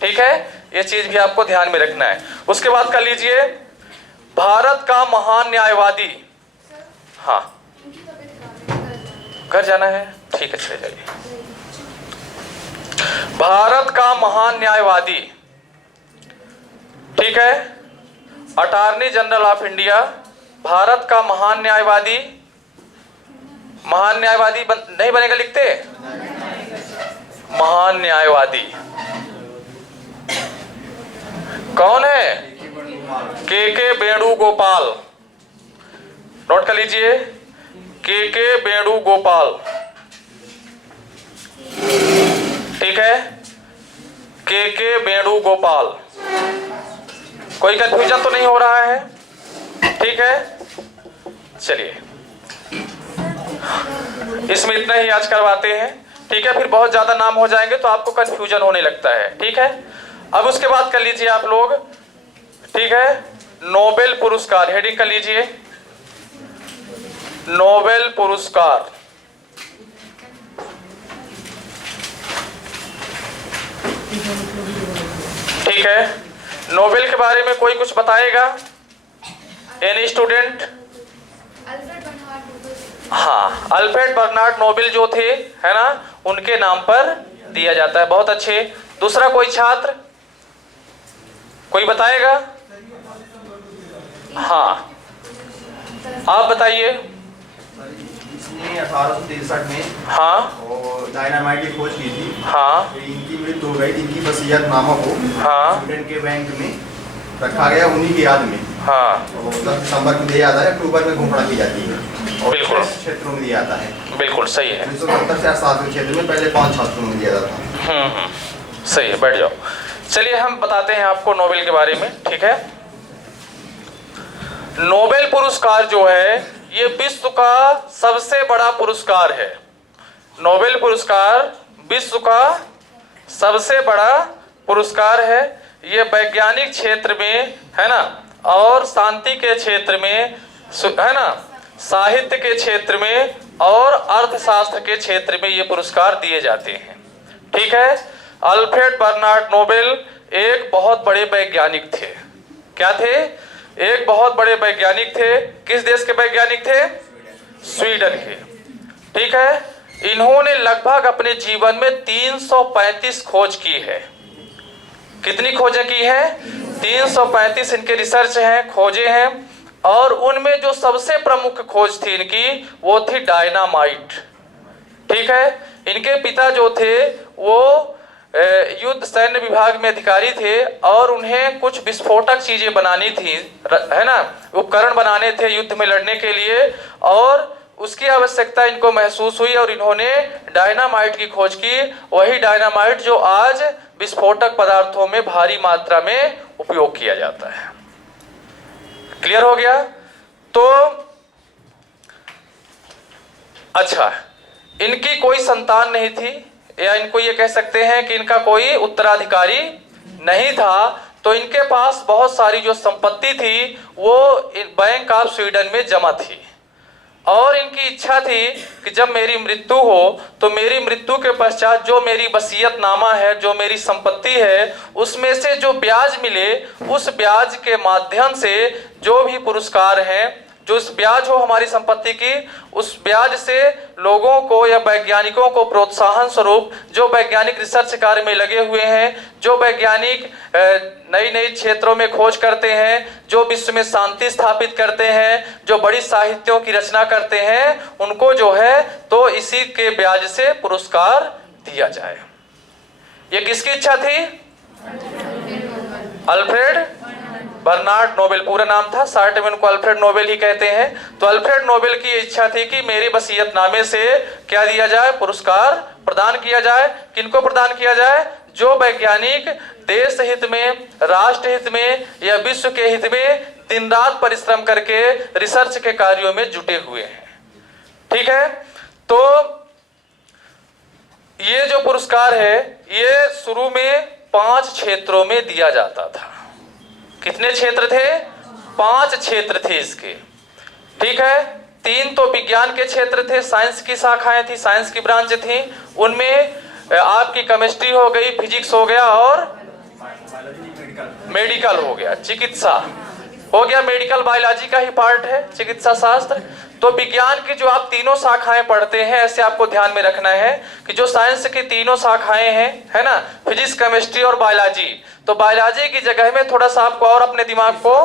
ठीक है, ये चीज भी आपको ध्यान में रखना है। उसके बाद कर लीजिए भारत का महान न्यायवादी। हाँ, घर जाना है? ठीक है, चले जाइए। भारत का महान न्यायवादी, ठीक है, attorney general of India, Bharat का महान न्यायवादी। महान न्यायवादी नहीं बनेगा, लिखते महान न्यायवादी कौन है? के वेणुगोपाल। नोट कर लीजिए के वेणुगोपाल। ठीक है, के वेणुगोपाल। कोई कंफ्यूजन तो नहीं हो रहा है? ठीक है, चलिए इसमें इतना ही आज करवाते हैं, ठीक है। फिर बहुत ज्यादा नाम हो जाएंगे तो आपको कंफ्यूजन होने लगता है, ठीक है। अब उसके बाद कर लीजिए आप लोग, ठीक है, नोबेल पुरस्कार, हेडिंग कर लीजिए नोबेल पुरस्कार। ठीक है, नोबेल के बारे में कोई कुछ बताएगा? Any student? हाँ, अल्फ्रेड बर्नार्ड नोबेल जो थे, है ना, उनके नाम पर दिया जाता है। बहुत अच्छे। दूसरा कोई छात्र कोई बताएगा? हाँ, आप बताइए। इसने 1863 में हाँ और डायनामाइट की खोज की थी। हाँ फिर इनकी मृत्यु हो गई। इनकी वसीयतनामा को हाँ स्वीडन के बैंक में रखा गया, उन्हीं की याद में। हाँ, और 10 दिसंबर को दिया जाता है, अक्टूबर में घोषणा की जाती है। बिल्कुल। 6 क्षेत्रों में दिया जाता है। बिल्कुल सही है। 1970 से 7 के क्षेत्र में पहले 5 छात्रों में दिया जाता था। सही है, बैठ जाओ। चलिए हम बताते हैं आपको नोबेल के बारे में, ठीक है। नोबेल पुरस्कार जो है ये विश्व का सबसे बड़ा पुरस्कार है। नोबेल पुरस्कार विश्व का सबसे बड़ा पुरस्कार है। ये वैज्ञानिक क्षेत्र में, है ना, और शांति के क्षेत्र में, है ना, साहित्य के क्षेत्र में और अर्थशास्त्र के क्षेत्र में ये पुरस्कार दिए जाते हैं, ठीक है। अल्फ्रेड बर्नार्ड नोबेल एक बहुत बड़े वैज्ञानिक थे। क्या थे? एक बहुत बड़े वैज्ञानिक थे। किस देश के वैज्ञानिक थे? स्वीडन के, ठीक है। इन्होंने लगभग अपने जीवन में 335 खोज की है। कितनी खोजें की हैं? 335 इनके रिसर्च हैं, खोजे हैं। और उनमें जो सबसे प्रमुख खोज थी इनकी, वो थी डायनामाइट, ठीक है। इनके पिता जो थे वो युद्ध सैन्य विभाग में अधिकारी थे और उन्हें कुछ विस्फोटक चीजें बनानी थी, है ना, उपकरण बनाने थे युद्ध में लड़ने के लिए, और उसकी आवश्यकता इनको महसूस हुई और इन्होंने डायनामाइट की खोज की। वही डायनामाइट जो आज विस्फोटक पदार्थों में भारी मात्रा में उपयोग किया जाता है। क्लियर हो गया? तो अच्छा, इनकी कोई संतान नहीं थी, या इनको ये कह सकते हैं कि इनका कोई उत्तराधिकारी नहीं था। तो इनके पास बहुत सारी जो संपत्ति थी वो बैंक ऑफ स्वीडन में जमा थी, और इनकी इच्छा थी कि जब मेरी मृत्यु हो तो मेरी मृत्यु के पश्चात जो मेरी वसीयतनामा है, जो मेरी संपत्ति है, उसमें से जो ब्याज मिले, उस ब्याज के माध्यम से जो भी पुरस्कार हैं, जो इस ब्याज हो हमारी संपत्ति की, उस ब्याज से लोगों को या वैज्ञानिकों को प्रोत्साहन स्वरूप, जो वैज्ञानिक रिसर्च कार्य में लगे हुए हैं, जो वैज्ञानिक नई नई क्षेत्रों में खोज करते हैं, जो विश्व में शांति स्थापित करते हैं, जो बड़ी साहित्यों की रचना करते हैं, उनको जो है तो इसी के ब्याज से पुरस्कार दिया जाए। ये किसकी इच्छा थी? अल्फ्रेड बर्नार्ड नोबेल पूरा नाम था, शॉर्ट में उनको अल्फ्रेड नोबेल ही कहते हैं। तो अल्फ्रेड नोबेल की इच्छा थी कि मेरी वसीयतनामे से क्या दिया जाए? पुरस्कार प्रदान किया जाए। किनको प्रदान किया जाए? जो वैज्ञानिक देश हित में, राष्ट्र हित में या विश्व के हित में दिन रात परिश्रम करके रिसर्च के कार्यों में जुटे हुए हैं, ठीक है। तो ये जो पुरस्कार है ये शुरू में 5 क्षेत्रों में दिया जाता था। कितने क्षेत्र थे? 5 क्षेत्र थे इसके, ठीक है। 3 तो विज्ञान के क्षेत्र थे, साइंस की शाखाएं थी, साइंस की ब्रांच थी। उनमें आपकी केमिस्ट्री हो गई, फिजिक्स हो गया और मेडिकल हो गया, चिकित्सा हो गया। मेडिकल बायोलॉजी का ही पार्ट है चिकित्सा शास्त्र। तो विज्ञान की जो आप तीनों शाखाएं पढ़ते हैं, ऐसे आपको ध्यान में रखना है कि जो साइंस की तीनों शाखाएं हैं, है ना, फिजिक्स, केमिस्ट्री और बायोलॉजी, तो बायोलॉजी की जगह में थोड़ा सा आपको और अपने दिमाग को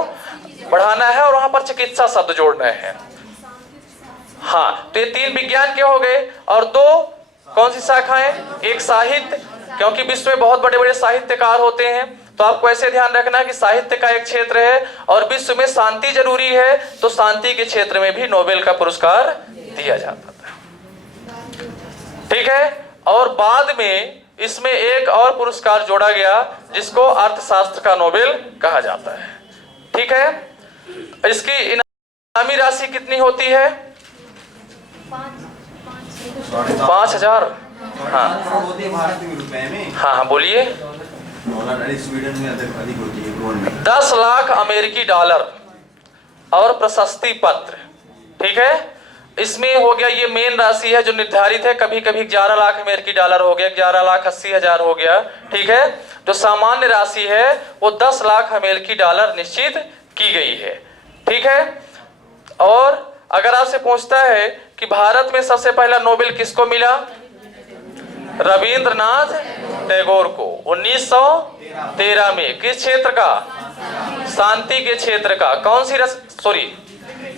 बढ़ाना है और वहां पर चिकित्सा शब्द जोड़ना है। हाँ, तो ये 3 विज्ञान के हो गए। और 2 कौन सी शाखाएं? एक साहित्य, क्योंकि विश्व में बहुत बड़े बड़े साहित्यकार होते हैं, तो आपको ऐसे ध्यान रखना है कि साहित्य का एक क्षेत्र है। और विश्व में शांति जरूरी है, तो शांति के क्षेत्र में भी नोबेल का पुरस्कार दिया जाता था, ठीक है। और बाद में इसमें एक और पुरस्कार जोड़ा गया जिसको अर्थशास्त्र का नोबेल कहा जाता है, ठीक है। इसकी इनामी राशि कितनी होती है? 5,000। हाँ करोड़ होती है भारत में रुपए में। हाँ हाँ बोलिए। डॉलर स्वीडन में अधिक होती है करोड़ में। 10 लाख अमेरिकी डॉलर और प्रशस्ति पत्र। ठीक है, इसमें हो गया, ये मेन राशि है जो निर्धारित है। कभी कभी 11 लाख अमेरिकी डॉलर हो गया, 11,80,000 हो गया। ठीक है, जो सामान्य राशि है वो 10 लाख अमेरिकी डॉलर निश्चित की गई है। ठीक है, और अगर आपसे पूछता है कि भारत में सबसे पहला नोबेल किसको मिला, रविंद्रनाथ टैगोर को 1913 में। किस क्षेत्र का, शांति के क्षेत्र का। कौन सी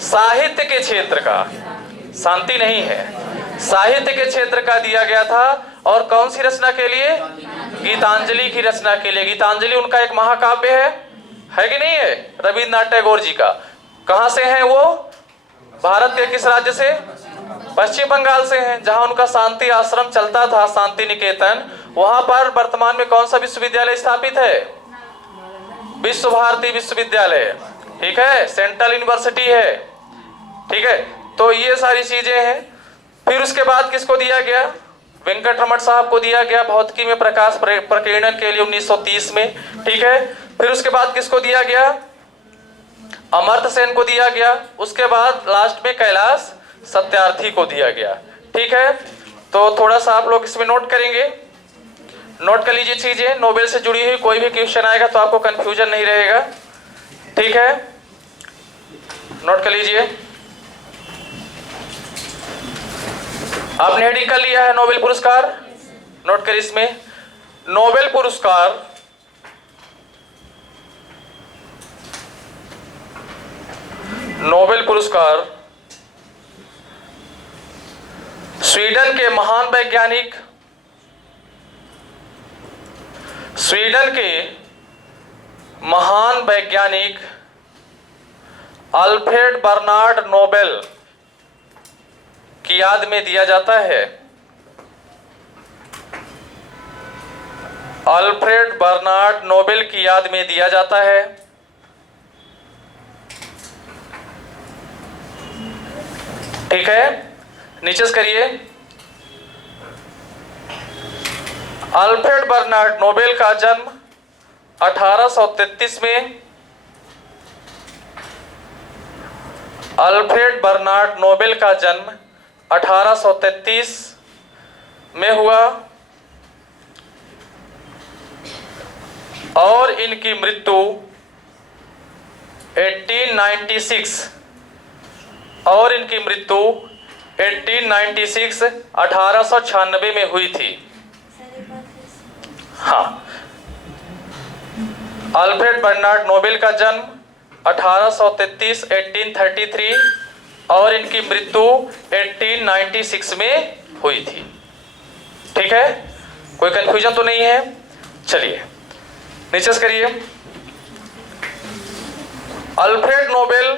साहित्य के क्षेत्र का, शांति नहीं है, साहित्य के क्षेत्र का दिया गया था। और कौन सी रचना के लिए, गीतांजलि की रचना के लिए। गीतांजलि उनका एक महाकाव्य है कि नहीं है, रविंद्रनाथ टैगोर जी का। कहां से हैं वो, भारत के किस राज्य से, पश्चिम बंगाल से हैं, जहां उनका शांति आश्रम चलता था, शांति निकेतन। वहां पर वर्तमान में कौन सा विश्वविद्यालय स्थापित है, विश्व भारती विश्वविद्यालय। ठीक है, सेंट्रल यूनिवर्सिटी है। ठीक है, तो ये सारी चीजें हैं। फिर उसके बाद किसको दिया गया, वेंकटरमण साहब को दिया गया भौतिकी में प्रकाश प्रकीर्णन के लिए 1930 में। ठीक है, फिर उसके बाद किसको दिया गया, अमर्त्य सेन को दिया गया। उसके बाद लास्ट में कैलाश सत्यार्थी को दिया गया। ठीक है, तो थोड़ा सा आप लोग इसमें नोट करेंगे, नोट कर लीजिए चीजें। नोबेल से जुड़ी हुई कोई भी क्वेश्चन आएगा तो आपको कंफ्यूजन नहीं रहेगा। ठीक है, नोट कर लीजिए। आपने हेडिंग कर लिया है नोबेल पुरस्कार, नोट कर इसमें। नोबेल पुरस्कार स्वीडन के महान वैज्ञानिक, अल्फ्रेड बर्नार्ड नोबेल की याद में दिया जाता है। अल्फ्रेड बर्नार्ड नोबेल की याद में दिया जाता है। ठीक है, नीचे से करिए। अल्फ्रेड बर्नार्ड नोबेल का जन्म 1833 में, अल्फ्रेड बर्नार्ड नोबेल का जन्म 1833 में हुआ और इनकी मृत्यु 1896 में हुई थी। हाँ, अल्फ्रेड बर्नार्ड नोबेल का जन्म 1833 और इनकी मृत्यु 1896 में हुई थी। ठीक है, कोई कंफ्यूजन तो नहीं है। चलिए नीचे से करिए। अल्फ्रेड नोबेल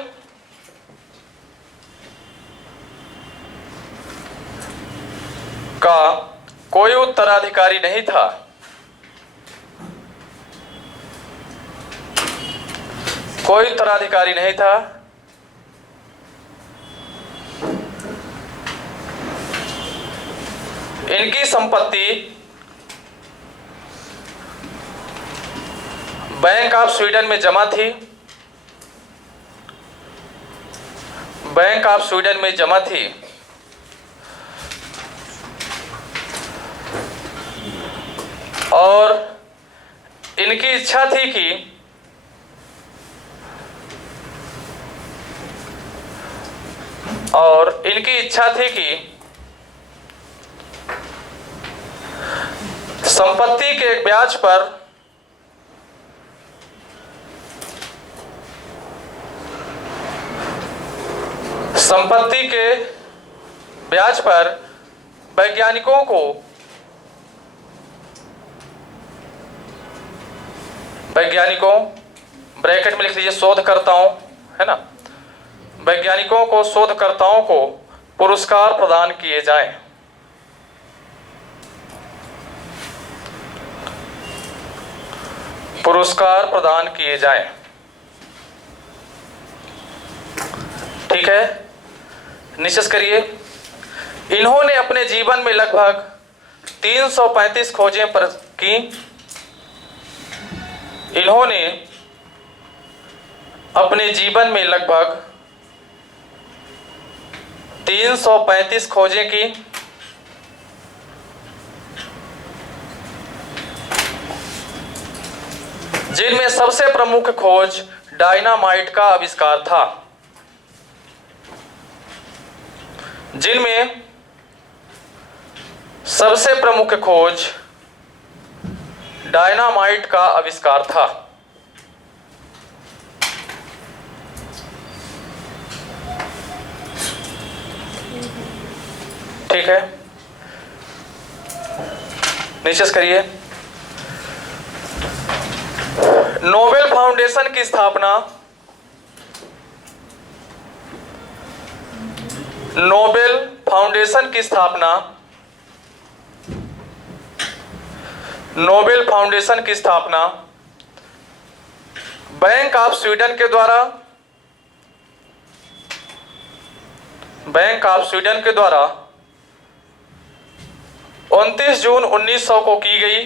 का कोई उत्तराधिकारी नहीं था। कोई उत्तराधिकारी नहीं था। इनकी संपत्ति बैंक ऑफ स्वीडन में जमा थी। बैंक ऑफ स्वीडन में जमा थी और इनकी इच्छा थी कि संपत्ति के ब्याज पर वैज्ञानिकों को ब्रैकेट में लिख लीजिए शोधकर्ताओं, है ना, वैज्ञानिकों को, शोधकर्ताओं को पुरस्कार प्रदान किए जाएं। पुरस्कार प्रदान किए जाएं। ठीक है, निश्चित करिए। इन्होंने अपने जीवन में लगभग 335 खोजें की। इन्होंने अपने जीवन में लगभग 335 खोजें की। जिनमें सबसे प्रमुख खोज डायनामाइट का आविष्कार था। जिनमें सबसे प्रमुख खोज डायनामाइट का आविष्कार था। ठीक है, नीचे से करिए। नोबेल फाउंडेशन की स्थापना नोबेल फाउंडेशन की स्थापना नोबेल फाउंडेशन की स्थापना बैंक ऑफ स्वीडन के द्वारा 29 जून 1900 को की गई।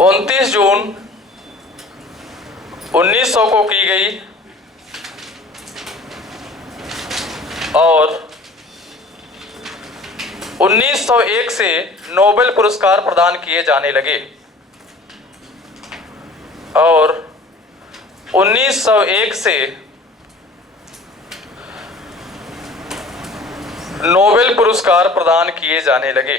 29 जून 1900 को की गई और 1901 से नोबेल पुरस्कार प्रदान किए जाने लगे और 1901 से नोबेल पुरस्कार प्रदान किए जाने लगे।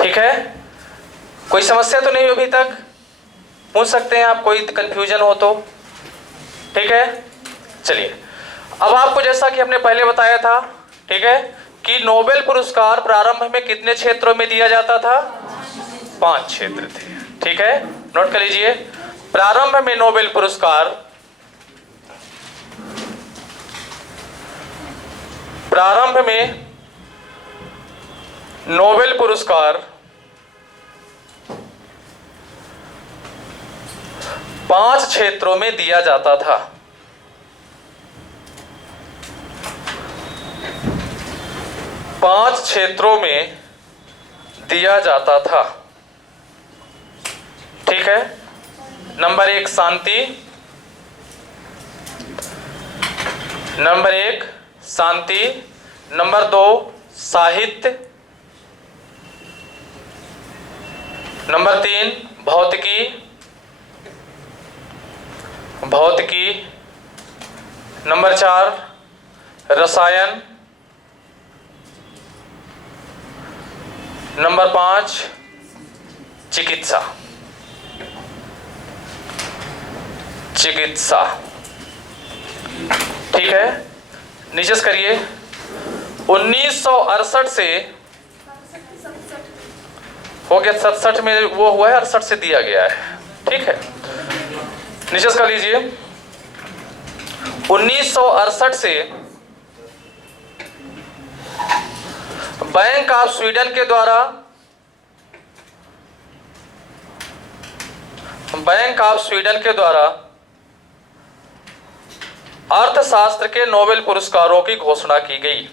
ठीक है, कोई समस्या तो नहीं अभी तक? पूछ सकते हैं आप, कोई कंफ्यूजन हो तो। ठीक है, चलिए अब आपको जैसा कि हमने पहले बताया था, ठीक है, कि नोबेल पुरस्कार प्रारंभ में कितने क्षेत्रों में दिया जाता था? 5 क्षेत्र थे। ठीक है, नोट कर लीजिए। प्रारंभ में नोबेल पुरस्कार प्रारंभ में नोबेल पुरस्कार 5 क्षेत्रों में दिया जाता था। पांच क्षेत्रों में दिया जाता था। ठीक है, नंबर 1 शांति, नंबर 1 शांति, नंबर 2 साहित्य, नंबर 3 भौतिकी, नंबर 4 रसायन, नंबर 5 चिकित्सा। ठीक है, नीचे से करिए। 1968 से हो गया, 67 में वो हुआ है, 68 से दिया गया है। ठीक है, नीचे से कर लीजिए। 1968 से बैंक ऑफ स्वीडन के द्वारा अर्थशास्त्र के नोबेल पुरस्कारों की घोषणा की गई।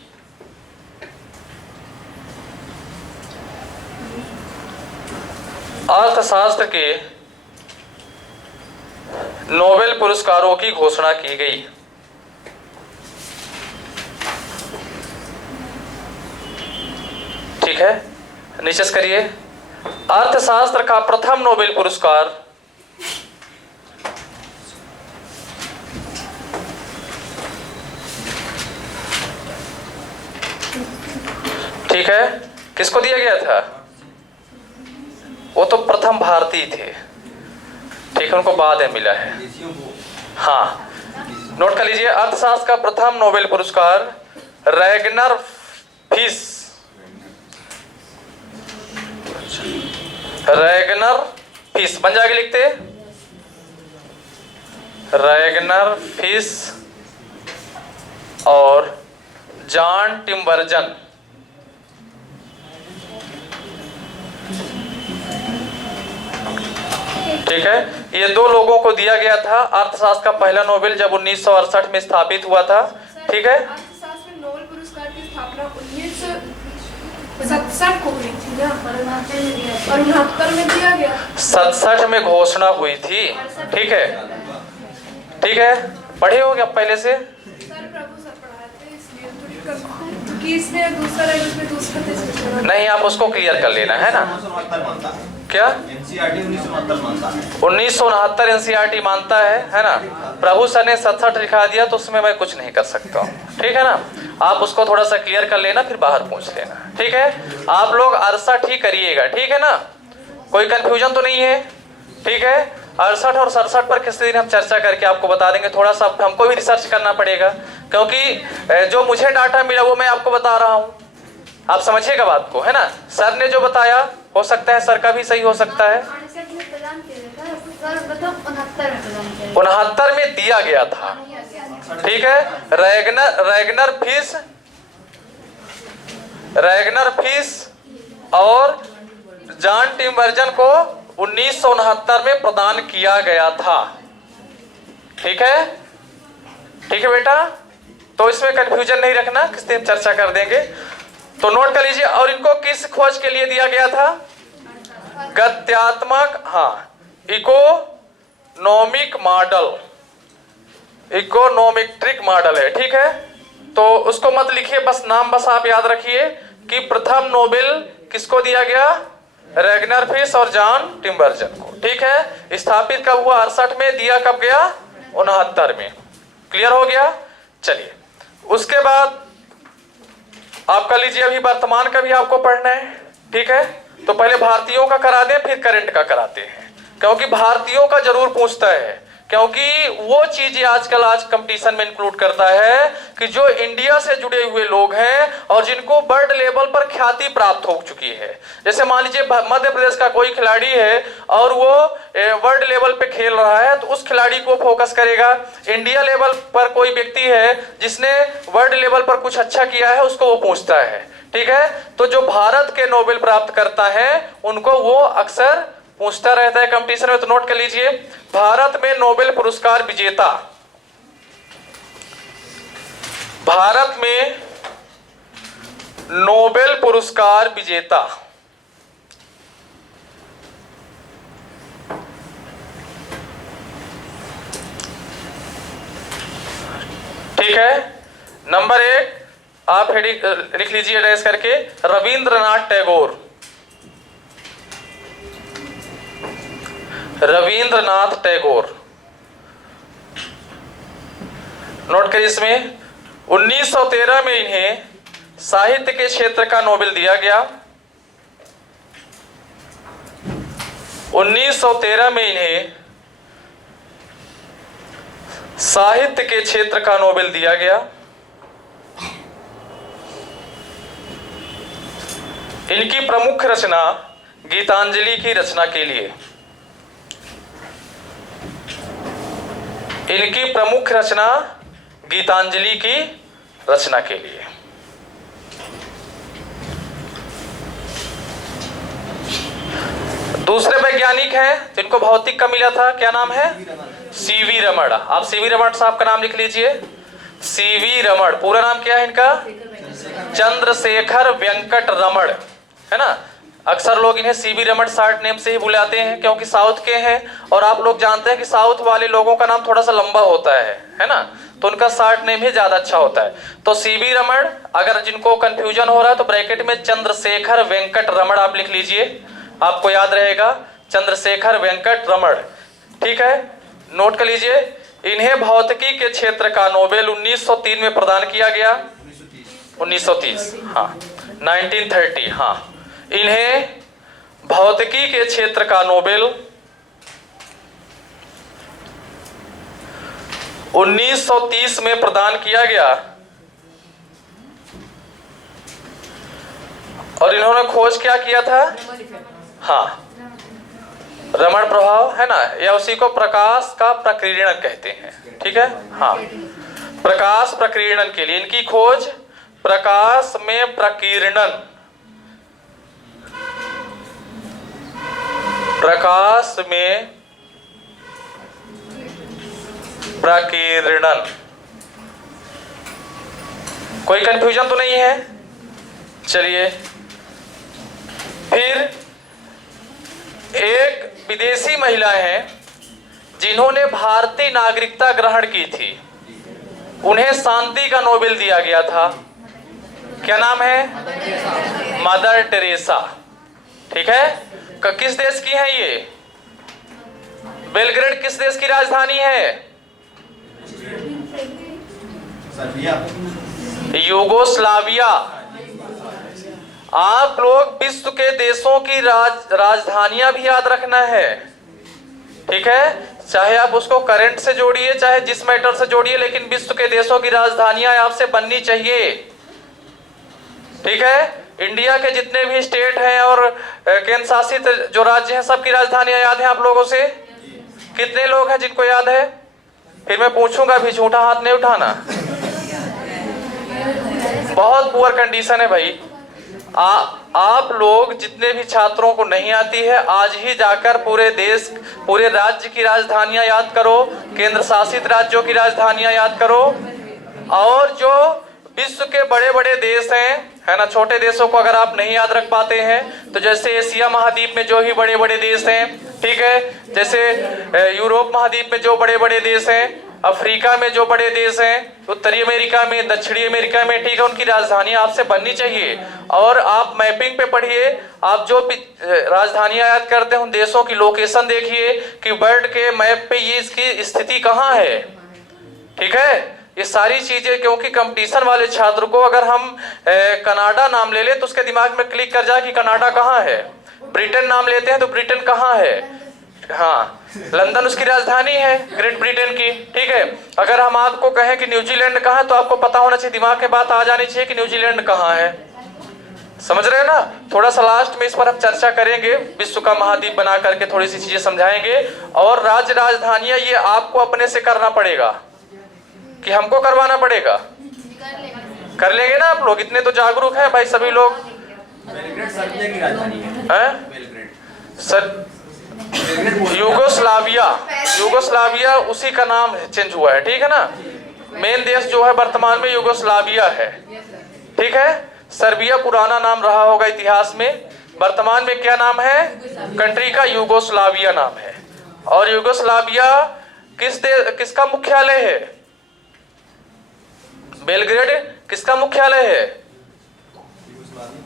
अर्थशास्त्र के नोबेल पुरस्कारों की घोषणा की गई। ठीक है, नीचे से करिए। अर्थशास्त्र का प्रथम नोबेल पुरस्कार ठीक है किसको दिया गया था? वो तो प्रथम भारतीय थे। ठीक है, उनको बाद में मिला है। हाँ, नोट कर लीजिए। अर्थशास्त्र का प्रथम नोबेल पुरस्कार रैगनर फिश बन जाएगा, लिखते रैगनर फिश और जॉन टिम्बरजन। ठीक है, ये दो लोगों को दिया गया था। अर्थशास्त्र का पहला नोबेल जब 1968 में स्थापित हुआ था। ठीक है, अर्थशास्त्र में नोबेल पुरस्कार की स्थापना 1967 को हुई थी ना, और 69 में दिया गया। 67 में घोषणा हुई थी। ठीक है, ठीक है, पढ़े हो क्या पहले से? सर प्रभु सर पढ़ाए थे, इसलिए थोड़ी क्योंकि इसमें दूसरा है, उसमें दूसरा नहीं, आप उसको क्लियर कर लेना है ना। 1969 मानता है क्या? एनसीईआरटी 1969 मानता है। 1969 एनसीईआरटी मानता है ना। प्रभु सर ने 67 लिखा दिया तो उसमें मैं कुछ नहीं कर सकता हूँ। ठीक है ना, आप उसको थोड़ा सा क्लियर कर लेना, फिर बाहर पूछ लेना। ठीक है, आप लोग अरसा ठीक करिएगा। ठीक है ना, कोई कंफ्यूजन तो नहीं है? ठीक है, 68 और 67 पर किसी दिन हम चर्चा करके आपको बता देंगे। थोड़ा सा हमको भी रिसर्च करना पड़ेगा, क्योंकि जो मुझे डाटा मिला वो मैं आपको बता रहा हूँ। आप समझिएगा बात को, है ना। सर ने जो बताया हो सकता है सर का भी सही हो सकता है। 69 में दिया गया था। ठीक है, रैगनर फिश और जॉन टिम्बर्जन को 1969 में प्रदान किया गया था। ठीक है, ठीक है बेटा, तो इसमें कंफ्यूजन नहीं रखना, किस दिन चर्चा कर देंगे। तो नोट कर लीजिए। और इनको किस खोज के लिए दिया गया था? गत्यात्मक, हाँ, इकोनॉमिक मॉडल, इकोनोमेट्रिक मॉडल है। ठीक है, तो उसको मत लिखिए, बस नाम बस आप याद रखिए कि प्रथम नोबेल किसको दिया गया? रैगनर फिश और जॉन टिम्बर्जन को। ठीक है, स्थापित कब हुआ? 68 में। दिया कब गया? 69 में। क्लियर हो गया? चलिए, उसके बाद आप कर लीजिए, अभी वर्तमान का भी आपको पढ़ना है। ठीक है, तो पहले भारतीयों का करा दें, फिर करंट का कराते हैं, क्योंकि भारतीयों का जरूर पूछता है, क्योंकि वो चीजें आजकल आज कंपटीशन में इंक्लूड करता है कि जो इंडिया से जुड़े हुए लोग हैं और जिनको वर्ल्ड लेवल पर ख्याति प्राप्त हो चुकी है। जैसे मान लीजिए मध्य प्रदेश का कोई खिलाड़ी है और वो वर्ल्ड लेवल पे खेल रहा है, तो उस खिलाड़ी को फोकस करेगा। इंडिया लेवल पर कोई व्यक्ति है जिसने वर्ल्ड लेवल पर कुछ अच्छा किया है, उसको वो पूछता है। ठीक है, तो जो भारत के नोबेल प्राप्त करता है उनको वो अक्सर पूछता रहता है कंपटीशन में। तो नोट कर लीजिए, भारत में नोबेल पुरस्कार विजेता, भारत में नोबेल पुरस्कार विजेता, ठीक है। नंबर 1 आप हेडिंग लिख लीजिए एड्रेस करके, रविंद्रनाथ टैगोर। रविंद्रनाथ टैगोर, नोट करिए। इसमें 1913 में इन्हें साहित्य के क्षेत्र का नोबेल दिया गया। 1913 में इन्हें साहित्य के क्षेत्र का नोबेल दिया गया। इनकी प्रमुख रचना गीतांजलि की रचना के लिए, इनकी प्रमुख रचना गीतांजलि की रचना के लिए। दूसरे वैज्ञानिक हैं जिनको भौतिक का मिला था, क्या नाम है? सीवी रमण। आप सीवी रमण साहब का नाम लिख लीजिए, सीवी रमण। पूरा नाम क्या है इनका? चंद्रशेखर वेंकट रमण, है ना। अक्सर लोग इन्हें सीवी रमण शॉर्ट नेम से ही बुलाते हैं, क्योंकि साउथ के हैं और आप लोग जानते हैं कि साउथ वाले लोगों का नाम थोड़ा सा लंबा होता है ना, तो उनका शॉर्ट नेम ही ज्यादा अच्छा होता है। तो सीवी रमण, अगर जिनको कंफ्यूजन हो रहा है तो ब्रैकेट में चंद्रशेखर वेंकट रमण आप लिख लीजिए, आपको याद रहेगा, चंद्रशेखर वेंकट रमण। ठीक है, नोट कर लीजिए। इन्हें भौतिकी के क्षेत्र का नोबेल 1903 में प्रदान किया गया। 1930, हाँ, 1930, हाँ। इन्हें भौतिकी के क्षेत्र का नोबेल 1930 में प्रदान किया गया। और इन्होंने खोज क्या किया था? हाँ, रमण प्रभाव, है ना, या उसी को प्रकाश का प्रकीर्णन कहते हैं। ठीक है, हाँ, प्रकाश प्रकीर्णन के लिए इनकी खोज प्रकाश में प्रकीर्णन, प्रकाश में प्रकीर्णन। कोई कंफ्यूजन तो नहीं है? चलिए, फिर एक विदेशी महिला है जिन्होंने भारतीय नागरिकता ग्रहण की थी, उन्हें शांति का नोबेल दिया गया था। क्या नाम है? Mother Teresa. ठीक है, किस देश की है ये? बेलग्रेड किस देश की राजधानी है? सर्बिया। यूगोस्लाविया। आप लोग विश्व के देशों की राजधानियां भी याद रखना है। ठीक है, चाहे आप उसको करंट से जोड़िए चाहे जिस मैटर से जोड़िए, लेकिन विश्व के देशों की राजधानियां आपसे बननी चाहिए। ठीक है, इंडिया के जितने भी स्टेट हैं और केंद्र शासित जो राज्य हैं सबकी राजधानियां याद हैं आप लोगों से? कितने लोग हैं जिनको याद है? फिर मैं पूछूंगा भी, झूठा हाथ नहीं उठाना। बहुत पुअर कंडीशन है भाई। आप लोग जितने भी छात्रों को नहीं आती है, आज ही जाकर पूरे देश पूरे राज्य की राजधानियां याद करो, केंद्र शासित राज्यों की राजधानियां याद करो। और जो विश्व के बड़े बड़े देश हैं, है ना, छोटे देशों को अगर आप नहीं याद रख पाते हैं तो जैसे एशिया महाद्वीप में जो ही बड़े बड़े देश हैं, ठीक है, जैसे यूरोप महाद्वीप में जो बड़े बड़े देश हैं, अफ्रीका में जो बड़े देश हैं, उत्तरी अमेरिका में, दक्षिणी अमेरिका में, ठीक है, उनकी राजधानी आपसे बननी चाहिए। और आप मैपिंग पे पढ़िए, आप जो राजधानियां याद करते हैं उन देशों की लोकेशन देखिए कि वर्ल्ड के मैप पे ये इसकी स्थिति कहाँ है। ठीक है, ये सारी चीजें, क्योंकि कंपटीशन वाले छात्र को अगर हम कनाडा नाम ले ले तो उसके दिमाग में क्लिक कर जाए कि कनाडा कहाँ है। ब्रिटेन नाम लेते हैं तो ब्रिटेन कहाँ है? हाँ, लंदन उसकी राजधानी है, ग्रेट ब्रिटेन की। ठीक है, अगर हम आपको कहें कि न्यूजीलैंड कहाँ है तो आपको पता होना चाहिए, दिमाग में बात आ जानी चाहिए कि न्यूजीलैंड कहाँ है। समझ रहे हैं ना? थोड़ा सा लास्ट में इस पर हम चर्चा करेंगे, विश्व का महाद्वीप बना करके थोड़ी सी चीजें समझाएंगे। और राज्य राजधानियां ये आपको अपने से करना पड़ेगा कि हमको करवाना पड़ेगा? कर लेंगे ना आप लोग? इतने तो जागरूक हैं भाई सभी लोग। बेलग्रेड सर्बिया की राजधानी है। बेलग्रेड सर, यूगोस्लाविया उसी का नाम चेंज हुआ है। ठीक है ना, मेन देश जो है वर्तमान में यूगोस्लाविया है। ठीक है, सर्बिया पुराना नाम रहा होगा इतिहास में, वर्तमान में क्या नाम है कंट्री का? यूगोस्लाविया नाम है। और यूगोस्लाविया किसका मुख्यालय है? बेलग्रेड किसका मुख्यालय है?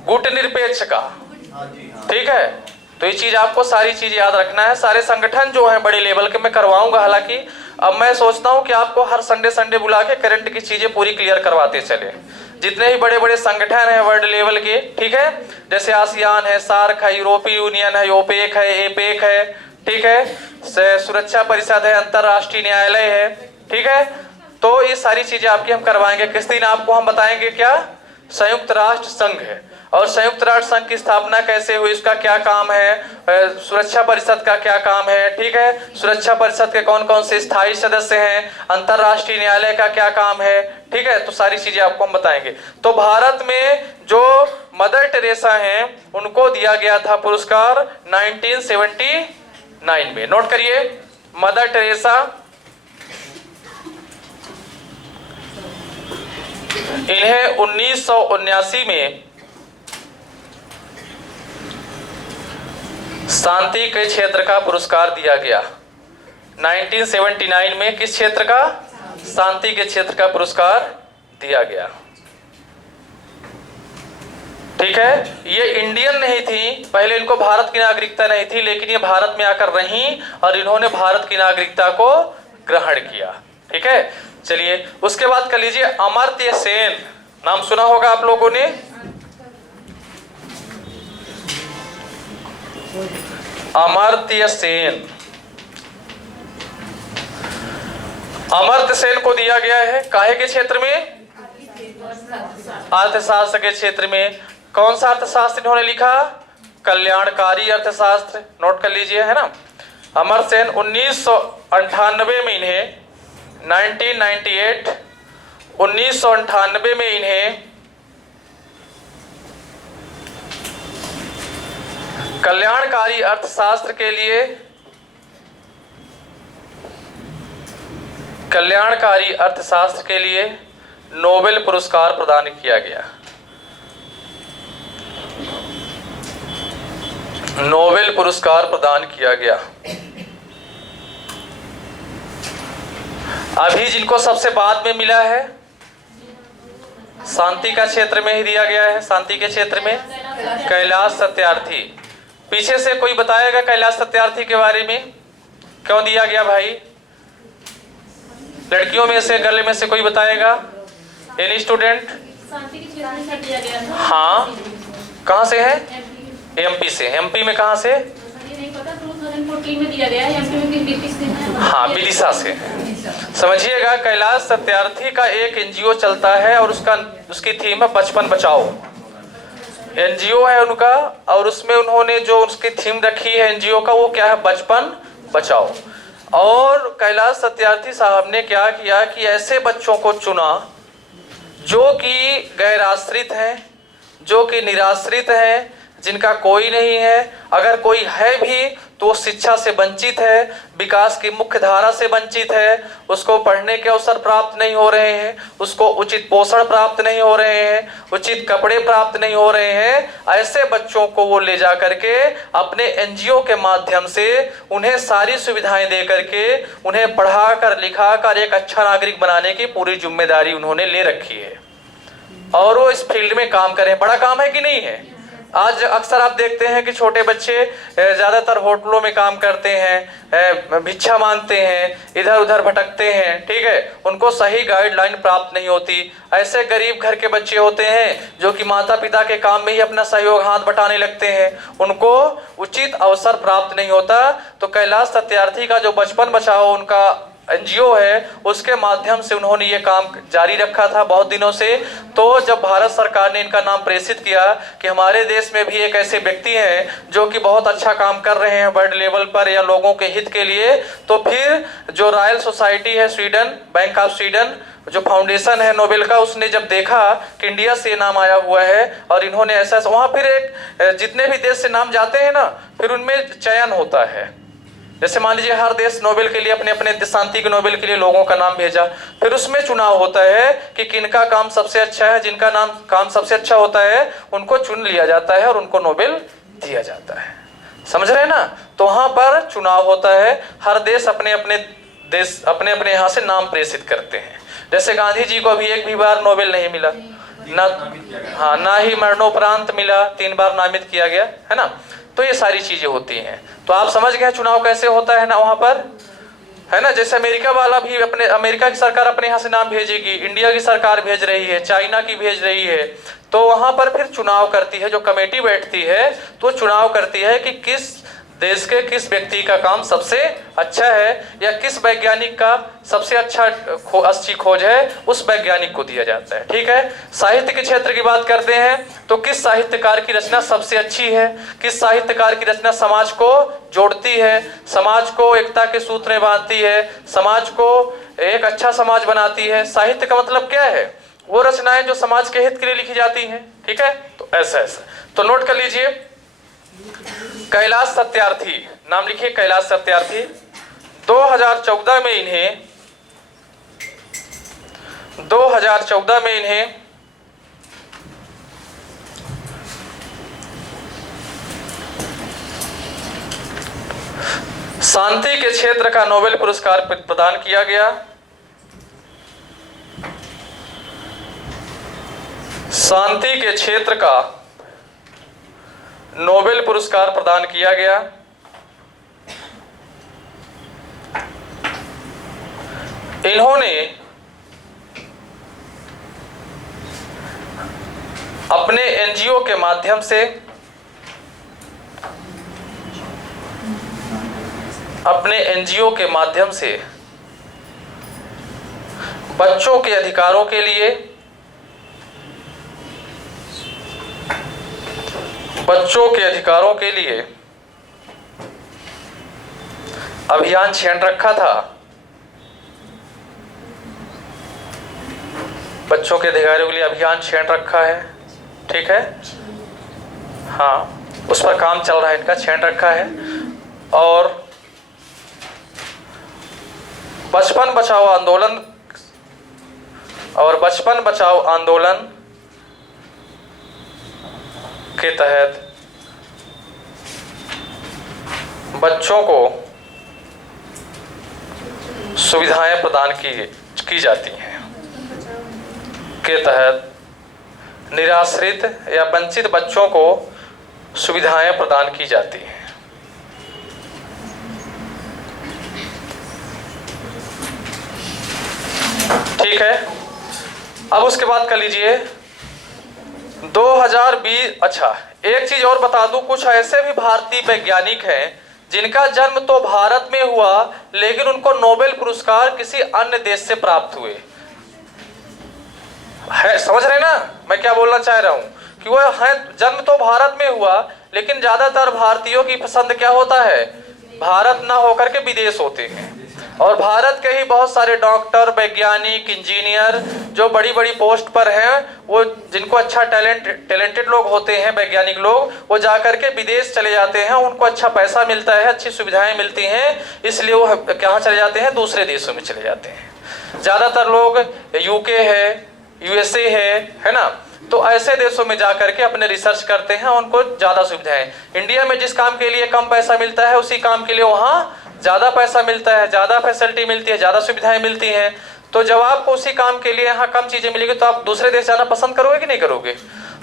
गुटनिरपेक्ष का। ठीक है, तो ये चीज आपको सारी चीज याद रखना है। सारे संगठन जो है बड़े लेवल के मैं करवाऊंगा, हालांकि अब मैं सोचता हूं कि आपको हर संडे बुला के करंट की चीजें पूरी क्लियर करवाते चले। जितने ही बड़े बड़े संगठन हैं वर्ल्ड लेवल के, ठीक है, जैसे आसियान है, सार्क है, यूरोपीय यूनियन है, ओपेक है, एपेक है, ठीक है, सुरक्षा परिषद है, अंतरराष्ट्रीय न्यायालय है। ठीक है, तो ये सारी चीजें आपकी हम करवाएंगे। किस दिन आपको हम बताएंगे क्या संयुक्त राष्ट्र संघ है और संयुक्त राष्ट्र संघ की स्थापना कैसे हुई, इसका क्या काम है, सुरक्षा परिषद का क्या काम है। ठीक है, सुरक्षा परिषद के कौन कौन से स्थायी सदस्य हैं, अंतरराष्ट्रीय न्यायालय का क्या काम है। ठीक है, तो सारी चीजें आपको हम बताएंगे। तो भारत में जो मदर टेरेसा हैं उनको दिया गया था पुरस्कार 1979 में। नोट करिए, मदर टेरेसा इन्हें 1979 में शांति के क्षेत्र का पुरस्कार दिया गया। 1979 में किस क्षेत्र का? शांति के क्षेत्र का पुरस्कार दिया गया। ठीक है, ये इंडियन नहीं थी, पहले इनको भारत की नागरिकता नहीं थी, लेकिन ये भारत में आकर रहीं और इन्होंने भारत की नागरिकता को ग्रहण किया। ठीक है, चलिए उसके बाद कर लीजिए अमर्त्य सेन, नाम सुना होगा आप लोगों ने। अमर्त्य सेन, अमर्त्य सेन को दिया गया है काहे के क्षेत्र में? अर्थशास्त्र के क्षेत्र में। कौन सा अर्थशास्त्र इन्होंने लिखा? कल्याणकारी अर्थशास्त्र। नोट कर लीजिए, है ना। अमर्त्य सेन 1998 में इन्हें 1998 में इन्हें कल्याणकारी अर्थशास्त्र के लिए कल्याणकारी अर्थशास्त्र के लिए नोबेल पुरस्कार प्रदान किया गया। नोबेल पुरस्कार प्रदान किया गया। अभी जिनको सबसे बाद में मिला है, शांति का क्षेत्र में ही दिया गया है। शांति के क्षेत्र में कैलाश सत्यार्थी। पीछे से कोई बताएगा कैलाश सत्यार्थी के बारे में, क्यों दिया गया भाई? लड़कियों में से, गर्ल में से कोई बताएगा? Any student? शांति के क्षेत्र में दिया गया था। हाँ, कहाँ से है? एमपी से। एमपी में कहाँ से? नहीं पता, 2014 में दिया गया है। एमपी में विदिशा से। हाँ, विदिशा से। समझिएगा, कैलाश सत्यार्थी का एक एनजीओ चलता है और उसकी थीम है बचपन बचाओ। एनजीओ है उनका, और उसमें उन्होंने जो उसकी थीम रखी है एनजीओ का, वो क्या है? बचपन बचाओ। और कैलाश सत्यार्थी साहब ने क्या किया कि ऐसे बच्चों को चुना जो कि गैर आश्रित हैं, जो कि निराश्रित हैं, जिनका कोई नहीं है, अगर कोई है भी तो वो शिक्षा से वंचित है, विकास की मुख्य धारा से वंचित है, उसको पढ़ने के अवसर प्राप्त नहीं हो रहे हैं, उसको उचित पोषण प्राप्त नहीं हो रहे हैं, उचित कपड़े प्राप्त नहीं हो रहे हैं। ऐसे बच्चों को वो ले जा करके अपने एनजीओ के माध्यम से उन्हें सारी सुविधाएं दे करके उन्हें पढ़ा कर लिखा कर एक अच्छा नागरिक बनाने की पूरी जिम्मेदारी उन्होंने ले रखी है, और वो इस फील्ड में काम करें। बड़ा काम है कि नहीं है? आज अक्सर आप देखते हैं कि छोटे बच्चे ज़्यादातर होटलों में काम करते हैं, भिक्षा मांगते हैं, इधर उधर भटकते हैं, ठीक है, उनको सही गाइडलाइन प्राप्त नहीं होती। ऐसे गरीब घर के बच्चे होते हैं जो कि माता पिता के काम में ही अपना सहयोग हाथ बटाने लगते हैं, उनको उचित अवसर प्राप्त नहीं होता। तो कैलाश सत्यार्थी का जो बचपन बचाओ उनका एनजीओ है, उसके माध्यम से उन्होंने ये काम जारी रखा था बहुत दिनों से। तो जब भारत सरकार ने इनका नाम प्रेषित किया कि हमारे देश में भी एक ऐसे व्यक्ति हैं जो कि बहुत अच्छा काम कर रहे हैं वर्ल्ड लेवल पर या लोगों के हित के लिए, तो फिर जो रॉयल सोसाइटी है स्वीडन, बैंक ऑफ स्वीडन जो फाउंडेशन है नोबेल का, उसने जब देखा कि इंडिया से नाम आया हुआ है और इन्होंने ऐसा, वहाँ फिर एक जितने भी देश से नाम जाते हैं ना, फिर उनमें चयन होता है। जैसे मान लीजिए हर देश नोबेल के लिए अपने अपने शांति के नोबेल के लिए लोगों का नाम भेजा, फिर उसमें चुनाव होता है कि किनका काम सबसे अच्छा है। जिनका काम सबसे अच्छा होता है उनको चुन लिया जाता है और उनको नोबेल दिया जाता है। समझ रहे हैं ना? तो वहाँ पर चुनाव होता है, हर देश अपने अपने यहाँ से नाम प्रेषित करते हैं। जैसे गांधी जी को अभी एक भी बार नोबेल नहीं मिला ना, हाँ, ना ही मरणोपरांत मिला, 3 बार नामित किया गया है ना। तो ये सारी चीजें होती हैं। तो आप समझ गए चुनाव कैसे होता है ना वहाँ पर, है ना। जैसे अमेरिका वाला भी अमेरिका की सरकार अपने यहाँ से नाम भेजेगी, इंडिया की सरकार भेज रही है, चाइना की भेज रही है, तो वहाँ पर फिर चुनाव करती है, जो कमेटी बैठती है तो चुनाव करती है कि किस देश के किस व्यक्ति का काम सबसे अच्छा है या किस वैज्ञानिक का सबसे अच्छी खोज है, उस वैज्ञानिक को दिया जाता है। ठीक है। साहित्य के क्षेत्र की बात करते हैं तो किस साहित्यकार की रचना सबसे अच्छी है, किस साहित्यकार की रचना समाज को जोड़ती है, समाज को एकता के सूत्र में बांधती है, समाज को एक अच्छा समाज बनाती है। साहित्य का मतलब क्या है? वो रचनाएं जो समाज के हित के लिए लिखी जाती हैं। ठीक है, तो ऐसा तो नोट कर लीजिए, कैलाश सत्यार्थी, नाम लिखिए कैलाश सत्यार्थी। 2014 में इन्हें शांति के क्षेत्र का नोबेल पुरस्कार प्रदान किया गया। शांति के क्षेत्र का नोबेल पुरस्कार प्रदान किया गया। इन्होंने अपने एनजीओ के माध्यम से बच्चों के अधिकारों के लिए, अभियान छेड़ रखा था। बच्चों के अधिकारों के लिए अभियान छेड़ रखा है। ठीक है, हाँ, उस पर काम चल रहा है, इनका छेड़ रखा है। और बचपन बचाओ आंदोलन और बचपन बचाओ आंदोलन के तहत बच्चों को सुविधाएं प्रदान की जाती हैं के तहत निराश्रित या वंचित बच्चों को सुविधाएं प्रदान की जाती हैं। ठीक है, अब उसके बाद कर लीजिए 2020। अच्छा, एक चीज और बता दूं, कुछ ऐसे भी भारतीय वैज्ञानिक हैं जिनका जन्म तो भारत में हुआ लेकिन उनको नोबेल पुरस्कार किसी अन्य देश से प्राप्त हुए है। समझ रहे ना मैं क्या बोलना चाह रहा हूं कि वो है जन्म तो भारत में हुआ लेकिन ज्यादातर भारतीयों की पसंद क्या होता है, भारत ना होकर के विदेश होते हैं। और भारत के ही बहुत सारे डॉक्टर, वैज्ञानिक, इंजीनियर जो बड़ी बड़ी पोस्ट पर हैं, वो जिनको अच्छा टैलेंटेड लोग होते हैं, वैज्ञानिक लोग, वो जाकर के विदेश चले जाते हैं। उनको अच्छा पैसा मिलता है, अच्छी सुविधाएं मिलती हैं, इसलिए वो कहाँ चले जाते हैं, दूसरे देशों में चले जाते हैं। ज़्यादातर लोग यूके है, यूएसए है ना, तो ऐसे देशों में जाकर के अपने रिसर्च करते हैं, उनको ज़्यादा सुविधाएं। इंडिया में जिस काम के लिए कम पैसा मिलता है उसी काम के लिए वहाँ ज़्यादा पैसा मिलता है, ज़्यादा फैसिलिटी मिलती है, ज़्यादा सुविधाएं मिलती हैं। तो जब आपको उसी काम के लिए यहाँ कम चीज़ें मिलेगी तो आप दूसरे देश जाना पसंद करोगे कि नहीं करोगे।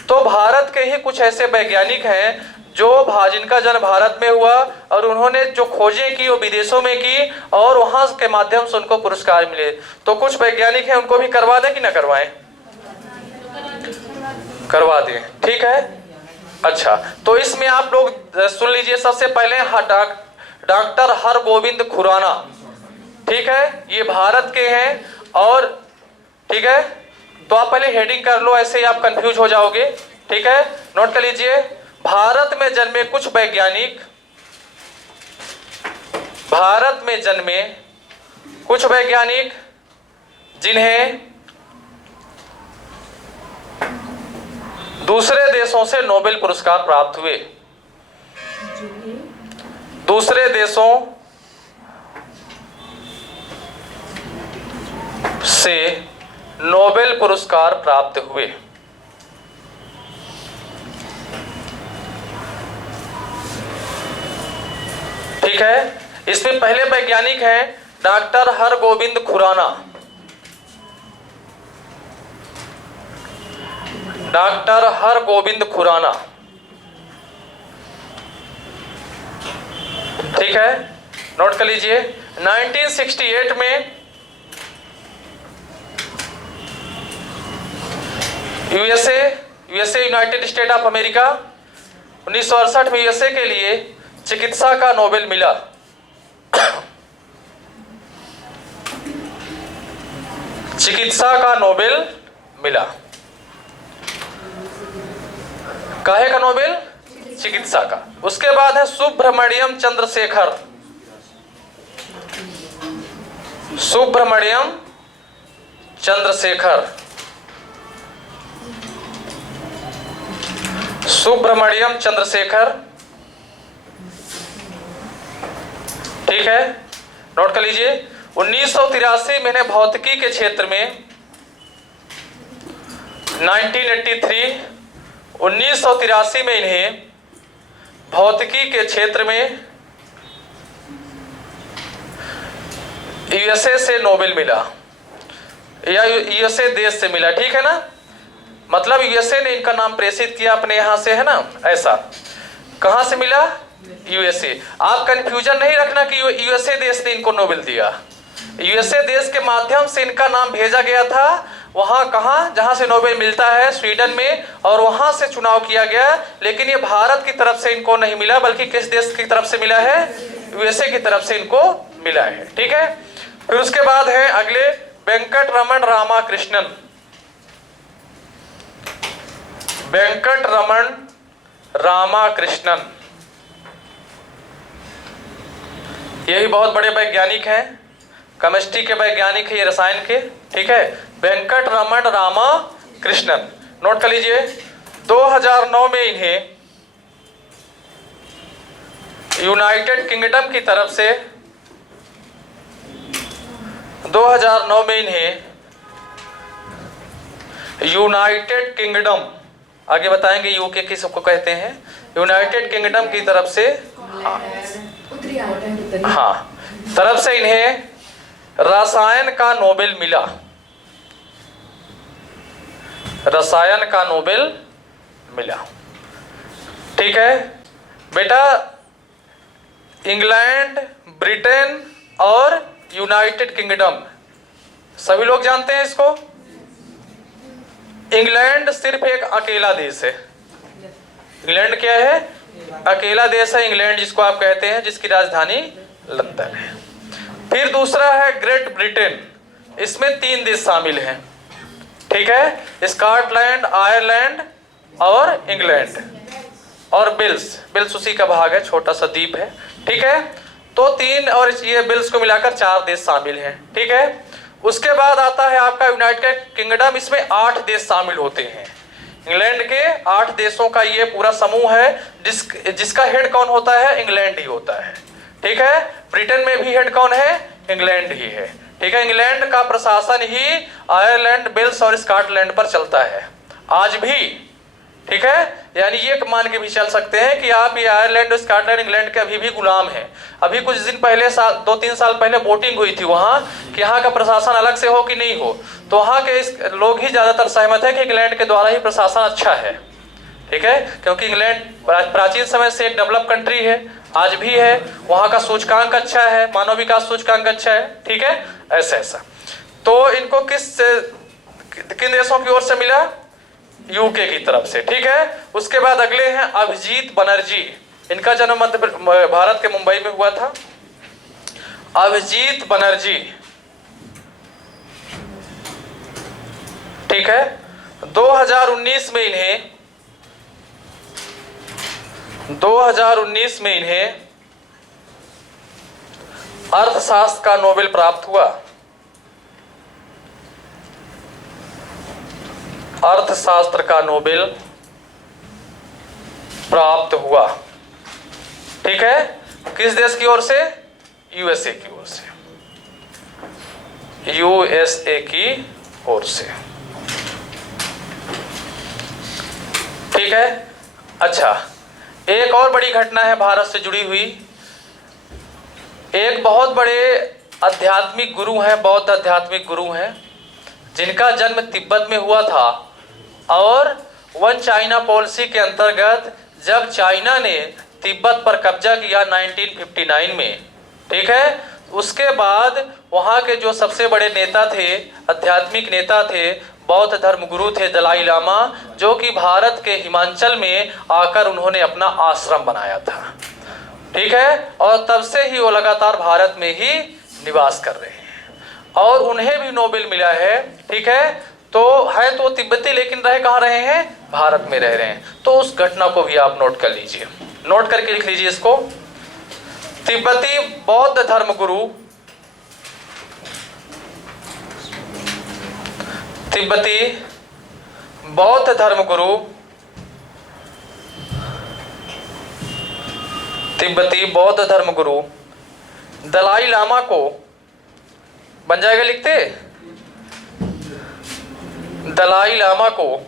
तो भारत के ही कुछ ऐसे वैज्ञानिक हैं जिनका जन्म भारत में हुआ और उन्होंने जो खोजें की वो विदेशों में की और वहाँ के माध्यम से उनको पुरस्कार मिले। तो कुछ वैज्ञानिक हैं, उनको भी करवा दें कि ना करवाएं, करवा दें। ठीक है, अच्छा, तो इसमें आप लोग सुन लीजिए। सबसे पहले डॉक्टर हरगोविंद खुराना, ठीक है, ये भारत के हैं। और ठीक है, तो आप पहले हेडिंग कर लो, ऐसे ही आप कंफ्यूज हो जाओगे। ठीक है, नोट कर लीजिए। भारत में जन्मे कुछ वैज्ञानिक, भारत में जन्मे कुछ वैज्ञानिक जिन्हें दूसरे देशों से नोबेल पुरस्कार प्राप्त हुए, दूसरे देशों से नोबेल पुरस्कार प्राप्त हुए। ठीक है, इसमें पहले वैज्ञानिक हैं डॉक्टर हरगोविंद खुराना। डॉक्टर हरगोविंद खुराना, ठीक है, नोट कर लीजिए। 1968 में USA United State of America, 1968 में यूएसए के लिए चिकित्सा का नोबेल मिला। चिकित्सा का नोबेल मिला। काहे का नोबेल? चिकित्सा का। उसके बाद है सुब्रमण्यम चंद्रशेखर। सुब्रमण्यम चंद्रशेखर, सुब्रमण्यम चंद्रशेखर, ठीक है, नोट कर लीजिए। 1983 में इन्हें भौतिकी के क्षेत्र में 1983 में इन्हें भौतिकी के क्षेत्र में यूएसए से नोबेल मिला, या यूएसए देश से मिला। ठीक है ना, मतलब यूएसए ने इनका नाम प्रेषित किया अपने यहां से, है ना। ऐसा कहां से मिला? यूएसए। आप कंफ्यूजन नहीं रखना कि यूएसए देश ने इनको नोबेल दिया। यूएसए देश के माध्यम से इनका नाम भेजा गया था वहां, कहां, जहां से नोबेल मिलता है, स्वीडन में, और वहां से चुनाव किया गया। लेकिन ये भारत की तरफ से इनको नहीं मिला, बल्कि किस देश की तरफ से मिला है? यूएसए की तरफ से इनको मिला है। ठीक है, फिर उसके बाद है अगले वेंकटरमण रामाकृष्णन। वेंकटरमण रामाकृष्णन, ये भी बहुत बड़े वैज्ञानिक हैं, केमिस्ट्री के वैज्ञानिक है, ये रसायन के। ठीक है, वेंकटरमण रामाकृष्णन, नोट कर लीजिए। 2009 में इन्हें यूनाइटेड किंगडम की तरफ से 2009 में इन्हें यूनाइटेड किंगडम, आगे बताएंगे यूके किसको कहते हैं, यूनाइटेड किंगडम की तरफ से, तरफ से इन्हें रसायन का नोबेल मिला। रसायन का नोबेल मिला। ठीक है बेटा, इंग्लैंड, ब्रिटेन और यूनाइटेड किंगडम सभी लोग जानते हैं इसको। इंग्लैंड सिर्फ एक अकेला देश है। इंग्लैंड क्या है? अकेला देश है इंग्लैंड, जिसको आप कहते हैं, जिसकी राजधानी लंदन है। फिर दूसरा है ग्रेट ब्रिटेन, इसमें 3 देश शामिल हैं। ठीक है, स्कॉटलैंड, आयरलैंड और इंग्लैंड, और बिल्स उसी का भाग है, छोटा सा द्वीप है। ठीक है, तो 3 और ये बिल्स को मिलाकर 4 देश शामिल हैं। ठीक है, उसके बाद आता है आपका यूनाइटेड किंगडम, इसमें 8 देश शामिल होते हैं। इंग्लैंड के 8 देशों का ये पूरा समूह है, जिसका हेड कौन होता है? इंग्लैंड ही होता है। ठीक है, ब्रिटेन में भी हेड कौन है? इंग्लैंड ही है। ठीक है, इंग्लैंड का प्रशासन ही आयरलैंड, वेल्स और स्कॉटलैंड पर चलता है आज भी। ठीक है, यानी ये मान के भी चल सकते हैं कि आप ये आयरलैंड और स्कॉटलैंड इंग्लैंड के अभी भी गुलाम हैं। अभी कुछ दिन पहले 2-3 साल पहले वोटिंग हुई थी वहाँ कि यहाँ का प्रशासन अलग से हो कि नहीं हो, तो वहाँ के लोग ही ज़्यादातर सहमत है कि इंग्लैंड के द्वारा ही प्रशासन अच्छा है। ठीक है, क्योंकि इंग्लैंड प्राचीन समय से एक डेवलप कंट्री है, आज भी है, वहाँ का सूचकांक अच्छा है, मानव विकास सूचकांक अच्छा है। ठीक है, ऐसा तो इनको किन देशों की ओर से मिला? यूके की तरफ से। ठीक है, उसके बाद अगले हैं अभिजीत बनर्जी, इनका जन्म भारत के मुंबई में हुआ था। अभिजीत बनर्जी, ठीक है, 2019 में इन्हें अर्थशास्त्र का नोबेल प्राप्त हुआ। अर्थशास्त्र का नोबेल प्राप्त हुआ। ठीक है, किस देश की ओर से? यूएसए की ओर से। यूएसए की ओर से। ठीक है, अच्छा, एक और बड़ी घटना है भारत से जुड़ी हुई। एक बहुत बड़े आध्यात्मिक गुरु हैं, बौद्ध आध्यात्मिक गुरु हैं, जिनका जन्म तिब्बत में हुआ था, और वन चाइना पॉलिसी के अंतर्गत जब चाइना ने तिब्बत पर कब्जा किया 1959 में, ठीक है, उसके बाद वहाँ के जो सबसे बड़े नेता थे, आध्यात्मिक नेता थे, बौद्ध धर्मगुरु थे दलाई लामा, जो कि भारत के हिमाचल में आकर उन्होंने अपना आश्रम बनाया था। ठीक है, और तब से ही वो लगातार भारत में ही निवास कर रहे हैं, और उन्हें भी नोबेल मिला है। ठीक है, तो है तो तिब्बती, लेकिन रह कहाँ रहे हैं? भारत में रह रहे हैं। तो उस घटना को भी आप नोट कर लीजिए, नोट करके लिख लीजिए इसको। तिब्बती बौद्ध धर्मगुरु, तिब्बती बौद्ध धर्मगुरु, तिब्बती बौद्ध धर्मगुरु दलाई लामा को, बन जाएगा लिखते, दलाई लामा को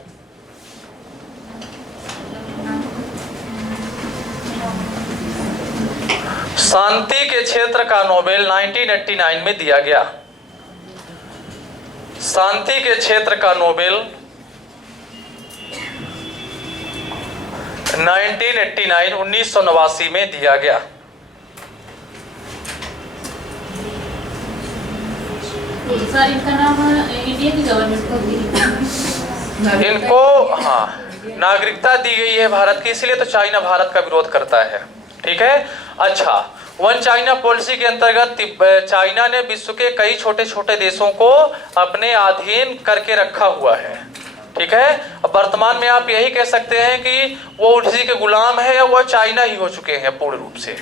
शांति के क्षेत्र का नोबेल 1989 में दिया गया। शांति के क्षेत्र का नोबेल 1989 में दिया गया। सर, इनका नाम इंडिया की गवर्नमेंट को इनको नागरिकता दी गई है भारत की, इसलिए तो चाइना भारत का विरोध करता है। ठीक है, अच्छा, वन चाइना पॉलिसी के अंतर्गत चाइना ने विश्व के कई छोटे छोटे देशों को अपने अधीन करके रखा हुआ है। ठीक है, अब वर्तमान में आप यही कह सकते हैं कि वो उसी के गुलाम है, या वो चाइना ही हो चुके हैं पूर्ण रूप से,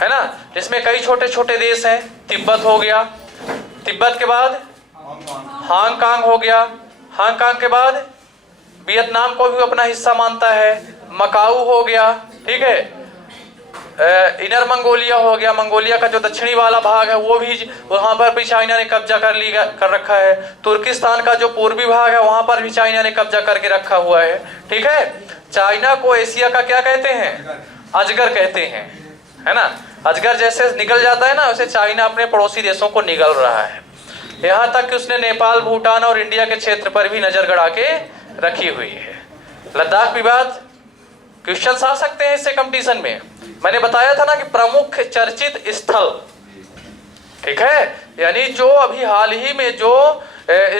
है ना। इसमें कई छोटे छोटे देश हैं, तिब्बत हो गया, तिब्बत के बाद हांगकांग हो गया, हांगकांग के बाद वियतनाम को भी अपना हिस्सा मानता है, मकाऊ हो गया, ठीक है, इनर मंगोलिया हो गया, मंगोलिया का जो दक्षिणी वाला भाग है वो भी वहां पर भी चाइना ने कब्जा कर रखा है। तुर्किस्तान का जो पूर्वी भाग है वहां पर भी चाइना ने कब्जा करके रखा हुआ है। ठीक है, चाइना को एशिया का क्या कहते हैं? अजगर कहते हैं, है ना। अजगर जैसे निगल जाता है ना, वैसे चाइना अपने पड़ोसी देशों को निगल रहा है। यहाँ तक कि उसने नेपाल, भूटान और इंडिया के क्षेत्र पर भी नजर गड़ा के रखी हुई है। लद्दाख विवाद क्वेश्चन आ सकते हैं इससे कंपटीशन में। मैंने बताया था ना कि प्रमुख चर्चित स्थल, ठीक है, यानी जो अभी हाल ही में जो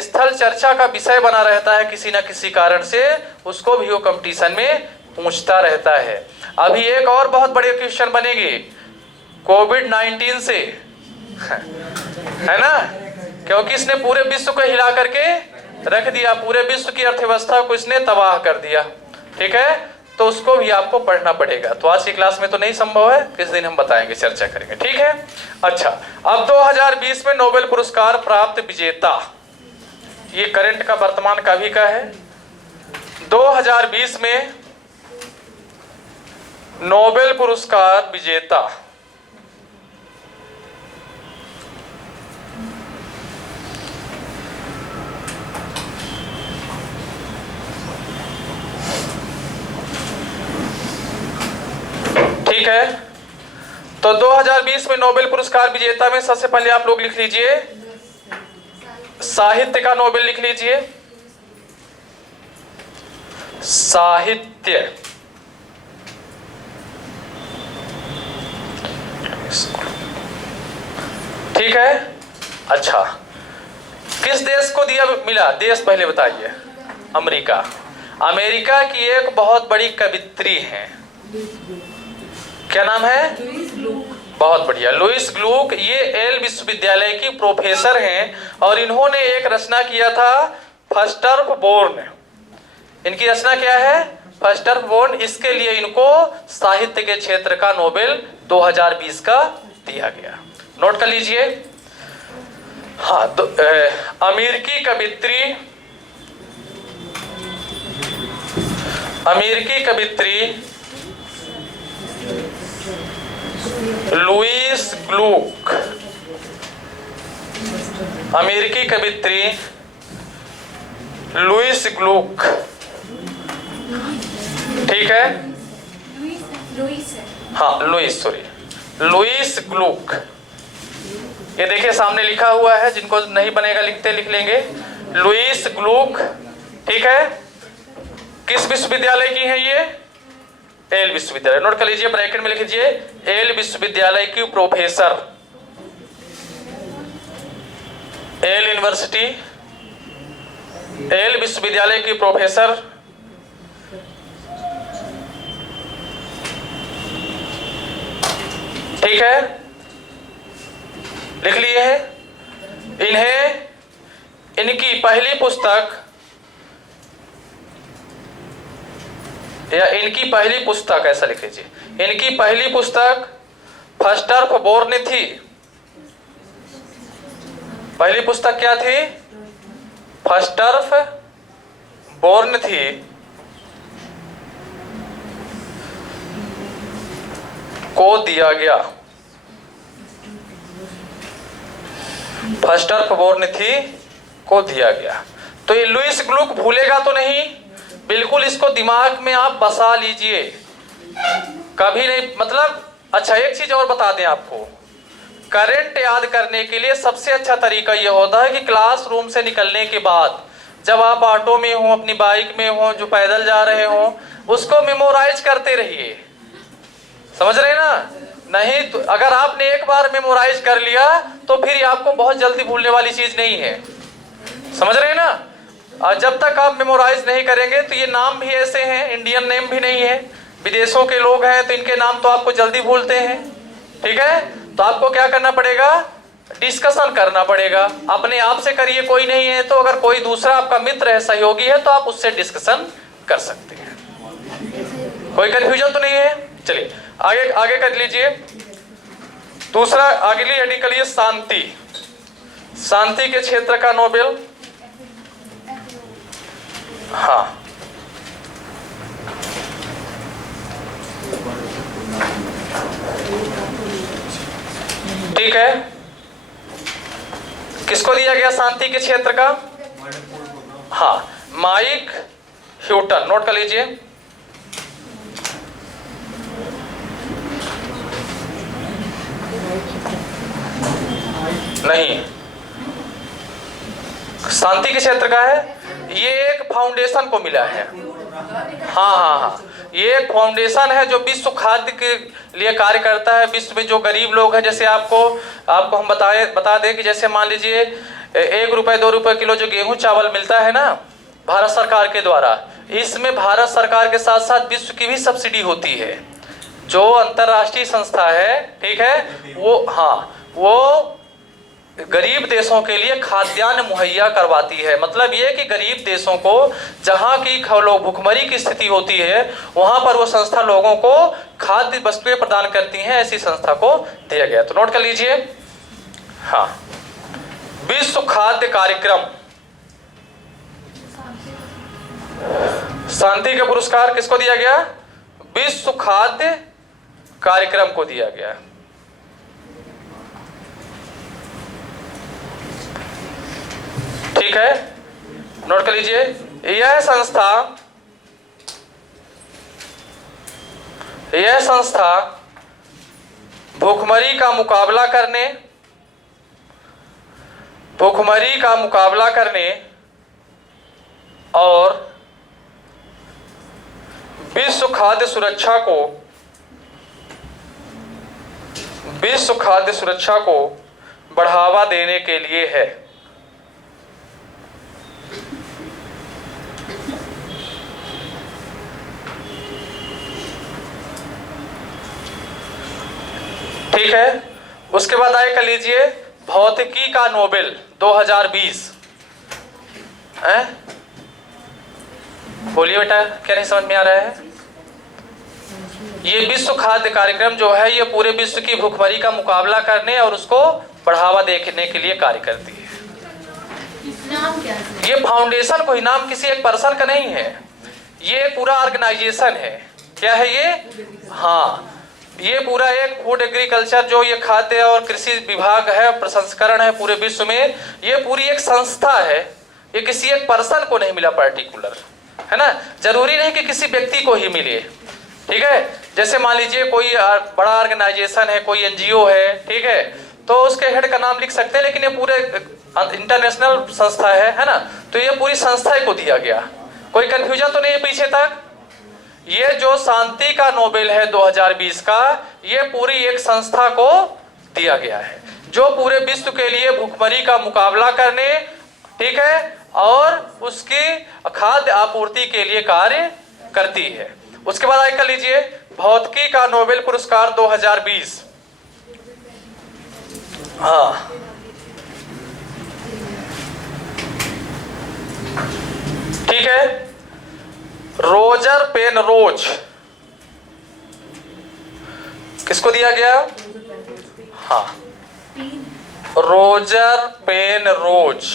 स्थल चर्चा का विषय बना रहता है किसी ना किसी कारण से, उसको भी वो कंपटीशन में पूछता रहता है। अभी एक और बहुत बड़े क्वेश्चन बनेगी कोविड-19 से, है ना, क्योंकि इसने पूरे विश्व को हिला करके रख दिया, पूरे विश्व की अर्थव्यवस्था को इसने तबाह कर दिया। ठीक है, तो उसको भी आपको पढ़ना पड़ेगा। तो आज की क्लास में तो नहीं संभव है, किस दिन हम बताएंगे, चर्चा करेंगे। ठीक है, अच्छा, अब 2020 में नोबेल पुरस्कार प्राप्त विजेता, ये करंट का वर्तमान का भी का है। 2020 में नोबेल पुरस्कार विजेता ठीक है, तो 2020 में नोबेल पुरस्कार विजेता में सबसे पहले आप लोग लिख लीजिए साहित्य का नोबेल लिख लीजिए, साहित्य। ठीक है, अच्छा, किस देश को दिया मिला? देश पहले बताइए। अमेरिका। अमेरिका की एक बहुत बड़ी कवित्री है, क्या नाम है? बहुत बढ़िया, लुईस ग्लूक। ये येल विश्वविद्यालय की प्रोफेसर हैं और इन्होंने एक रचना किया था फर्स्टरबोर्न। इनकी रचना क्या है? फर्स्टरबोर्न। इसके लिए इनको साहित्य के क्षेत्र का नोबेल 2020 का दिया गया। नोट कर लीजिए। हाँ, अमेरिकी कवित्री लुईस ग्लूक, अमेरिकी कवित्री लुईस ग्लूक। ठीक है, हाँ, लुईस ग्लूक। ये देखिए सामने लिखा हुआ है, जिनको नहीं बनेगा लिख लेंगे, लुईस ग्लूक। ठीक है, किस विश्वविद्यालय की है ये? येल विश्वविद्यालय। नोट कर लीजिए, ब्रैकेट में लिख लीजिए, येल विश्वविद्यालय की प्रोफेसर, येल यूनिवर्सिटी, येल विश्वविद्यालय की प्रोफेसर। ठीक है, लिख लिए है। इन्हें इनकी पहली पुस्तक या इनकी पहली पुस्तक, ऐसा लिख लीजिए, इनकी पहली पुस्तक फर्स्टरबोर्न थी। पहली पुस्तक क्या थी? फर्स्टरबोर्न थी। को दिया गया, फर्स्टरबोर्न थी, को दिया गया। तो ये लुईस ग्लूक भूलेगा तो नहीं, बिल्कुल इसको दिमाग में आप बसा लीजिए, कभी नहीं, मतलब। अच्छा, एक चीज और बता दें आपको, करंट याद करने के लिए सबसे अच्छा तरीका यह होता है कि क्लासरूम से निकलने के बाद जब आप ऑटो में हो, अपनी बाइक में हो, जो पैदल जा रहे हो, उसको मेमोराइज करते रहिए। समझ रहे ना? नहीं तो अगर आपने एक बार मेमोराइज कर लिया तो फिर आपको बहुत जल्दी भूलने वाली चीज नहीं है। समझ रहे ना? और जब तक आप मेमोराइज नहीं करेंगे तो ये नाम भी ऐसे हैं, इंडियन नेम भी नहीं है, विदेशों के लोग हैं, तो इनके नाम तो आपको जल्दी भूलते हैं। ठीक है, तो आपको क्या करना पड़ेगा? डिस्कशन करना पड़ेगा। अपने आप से करिए, कोई नहीं है तो अगर कोई दूसरा आपका मित्र है, सहयोगी है, तो आप उससे डिस्कशन कर सकते हैं। कोई कंफ्यूजन तो नहीं है? चलिए आगे कर लीजिए। दूसरा अगली हेडिंग के लिए शांति, शांति के क्षेत्र का नोबेल। हाँ, ठीक है, किसको दिया गया शांति के क्षेत्र का? हाँ, माइक ह्यूटन, नोट कर लीजिए। नहीं, शांति के क्षेत्र का है, ये एक फाउंडेशन को मिला है। हाँ, ये एक फाउंडेशन है जो विश्व खाद्य के लिए कार्य करता है। विश्व में जो गरीब लोग हैं, जैसे आपको हम बता दें कि जैसे मान लीजिए 1 रुपए 2 रुपए किलो जो गेहूं चावल मिलता है ना भारत सरकार के द्वारा, इसमें भारत सरकार के साथ साथ विश्व की भी सब्सिडी होती है। जो अंतर्राष्ट्रीय संस्था है, ठीक है, वो गरीब देशों के लिए खाद्यान्न मुहैया करवाती है। मतलब ये कि गरीब देशों को जहाँ की भुखमरी की स्थिति होती है, वहाँ पर वो संस्था लोगों को खाद्य वस्तुएं प्रदान करती हैं। ऐसी संस्था को दिया गया, तो नोट कर लीजिए। हाँ, विश्व खाद्य कार्यक्रम, शांति का पुरस्कार किसको दिया गया? विश्व खाद्य कार्यक्रम को दिया गया। ठीक है, नोट कर लीजिए। यह संस्था भूखमरी का मुकाबला करने और विश्व खाद्य सुरक्षा को बढ़ावा देने के लिए है। ठीक है, उसके बाद आए कर लीजिए भौतिकी का नोबेल 2020। बोलिए बेटा, क्या नहीं समझ में आ रहा है? ये विश्व खाद्य कार्यक्रम जो है, ये पूरे विश्व की भूखमरी का मुकाबला करने और उसको बढ़ावा देने के लिए कार्य करती है। नाम क्या है? ये फाउंडेशन कोई नाम किसी एक पर्सन का नहीं है, ये पूरा ऑर्गेनाइजेशन है। क्या है ये? हाँ, ये पूरा एक फूड एग्रीकल्चर जो ये खाद्य और कृषि विभाग है, प्रसंस्करण है पूरे विश्व में, ये पूरी एक संस्था है। ये किसी एक पर्सन को नहीं मिला पर्टिकुलर, है ना। जरूरी नहीं कि किसी व्यक्ति को ही मिले, ठीक है। जैसे मान लीजिए कोई बड़ा ऑर्गेनाइजेशन है, कोई एनजीओ है, ठीक है, तो उसके हेड का नाम लिख सकते हैं, लेकिन ये पूरे इंटरनेशनल संस्था है ना, तो ये पूरी संस्था को दिया गया। कोई कंफ्यूजन तो नहीं है पीछे तक? ये जो शांति का नोबेल है 2020 का, ये पूरी एक संस्था को दिया गया है जो पूरे विश्व के लिए भूखमरी का मुकाबला करने, ठीक है, और उसकी खाद्य आपूर्ति के लिए कार्य करती है। उसके बाद आगे कर लीजिए भौतिकी का नोबेल पुरस्कार 2020। हाँ, ठीक है, रोजर पेनरोज किसको दिया गया? हाँ, रोजर पेनरोज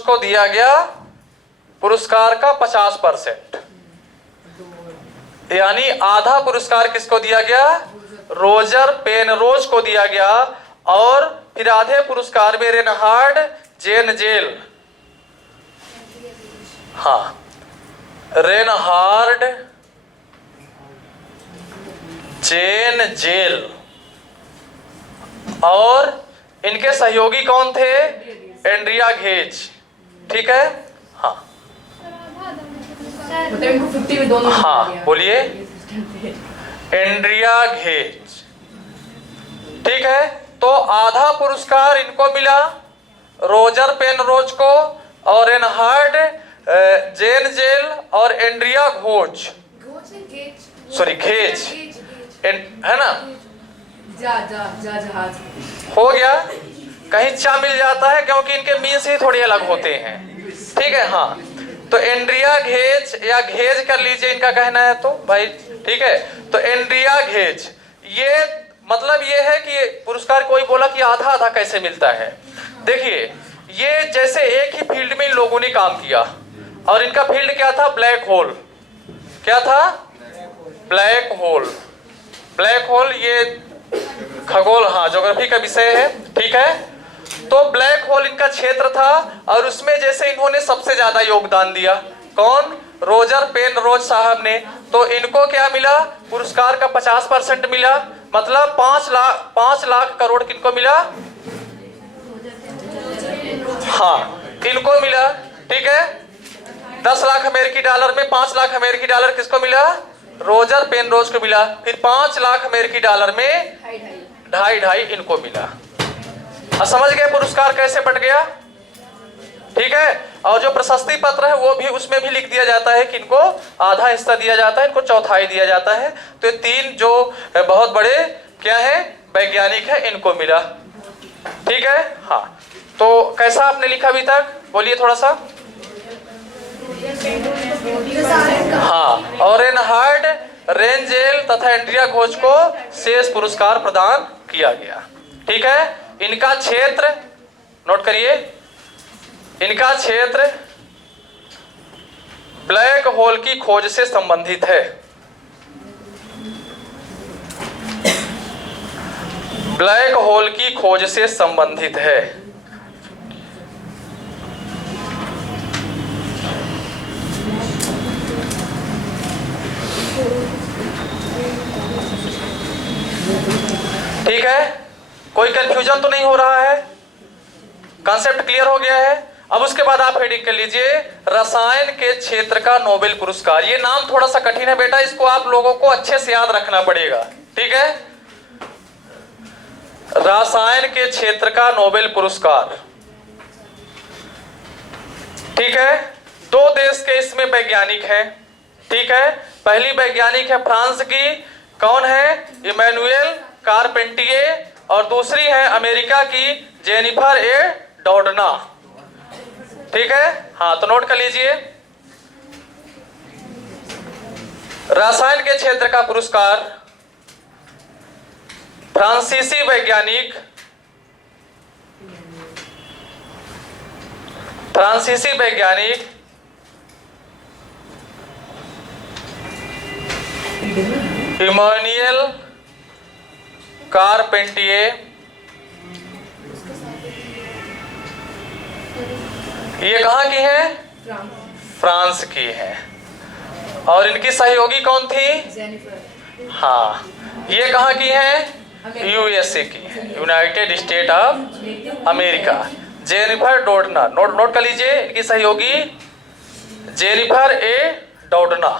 को दिया गया पुरस्कार का 50%, यानी आधा पुरस्कार किसको दिया गया? रोजर पेनरोज को दिया गया। और फिर आधे पुरस्कार में रेनहार्ड जेनजेल, हाँ, रेनहार्ड जेनजेल, और इनके सहयोगी कौन थे? एंड्रिया घेज, ठीक है। हाँ हाँ, बोलिए। एंड्रिया घेज, ठीक है। तो आधा पुरस्कार इनको मिला, रोजर पेनरोज को और रेनहार्ड जेनजेल और एंड्रिया घेज, है ना। जहाज हो गया, कहीं चा मिल जाता है क्योंकि इनके मीन्स ही थोड़ी अलग होते हैं, ठीक है। हाँ, तो एंड्रिया घेज या घेज कर लीजिए, इनका कहना है तो भाई, ठीक है। तो एंड्रिया घेज, ये मतलब ये है कि पुरस्कार कोई बोला कि आधा आधा कैसे मिलता है। देखिए, ये जैसे एक ही फील्ड में इन लोगों ने काम किया, और इनका फील्ड क्या था? Black hole. क्या था? ब्लैक ब्लैक होल ये खगोल, हाँ ज्योग्राफी का विषय है, ठीक है। तो ब्लैक होल इनका क्षेत्र था और उसमें जैसे इन्होंने सबसे ज्यादा योगदान दिया, कौन? रोजर पेनरोज साहब ने। तो इनको क्या मिला? पुरस्कार का 50% मिला, मतलब 5 लाख करोड़ किनको मिला? हाँ इनको मिला, ठीक है। 10 लाख अमेरिकी डॉलर में 5 लाख अमेरिकी डॉलर किसको मिला? रोजर पेनरोज को मिला। फिर 5 लाख अमेरिकी डॉलर में 2.5 इनको मिला। अब समझ गए पुरस्कार कैसे बट गया, ठीक है। और जो प्रशस्ति पत्र है वो भी उसमें भी लिख दिया जाता है कि इनको आधा हिस्सा दिया जाता है, इनको चौथाई दिया जाता है। तो ये 3 जो बहुत बड़े क्या है वैज्ञानिक है, इनको मिला, ठीक है। हाँ तो कैसा आपने लिखा अभी तक, बोलिए थोड़ा सा। हाँ, और रेनहार्ड, रेंजेल तथा एंड्रिया घोष को शेष पुरस्कार प्रदान किया गया, ठीक है। इनका क्षेत्र नोट करिए, इनका क्षेत्र ब्लैक होल की खोज से संबंधित है। ब्लैक होल की खोज से संबंधित है। ठीक है, कोई कंफ्यूजन तो नहीं हो रहा है, कॉन्सेप्ट क्लियर हो गया है। अब उसके बाद आप हेडिंग कर लीजिए रसायन के क्षेत्र का नोबेल पुरस्कार। ये नाम थोड़ा सा कठिन है बेटा, इसको आप लोगों को अच्छे से याद रखना पड़ेगा, ठीक है। रसायन के क्षेत्र का नोबेल पुरस्कार, ठीक है। 2 देश के इसमें वैज्ञानिक हैं, ठीक है। पहली वैज्ञानिक है फ्रांस की, कौन है? इमैनुएल कारपेंटिये, और दूसरी है अमेरिका की जेनिफर ए डॉर्डना, ठीक है। हाँ तो नोट कर लीजिए, रसायन के क्षेत्र का पुरस्कार फ्रांसीसी वैज्ञानिक इमैनुएल कारपेंटिये, ये कहाँ की है? फ्रांस की है। और इनकी सहयोगी कौन थी? हाँ, ये कहाँ की है? यूएसए की, United State of America. Jennifer Doudna, note कर लीजिए, इनकी सहयोगी जेनिफर ए डॉर्डना।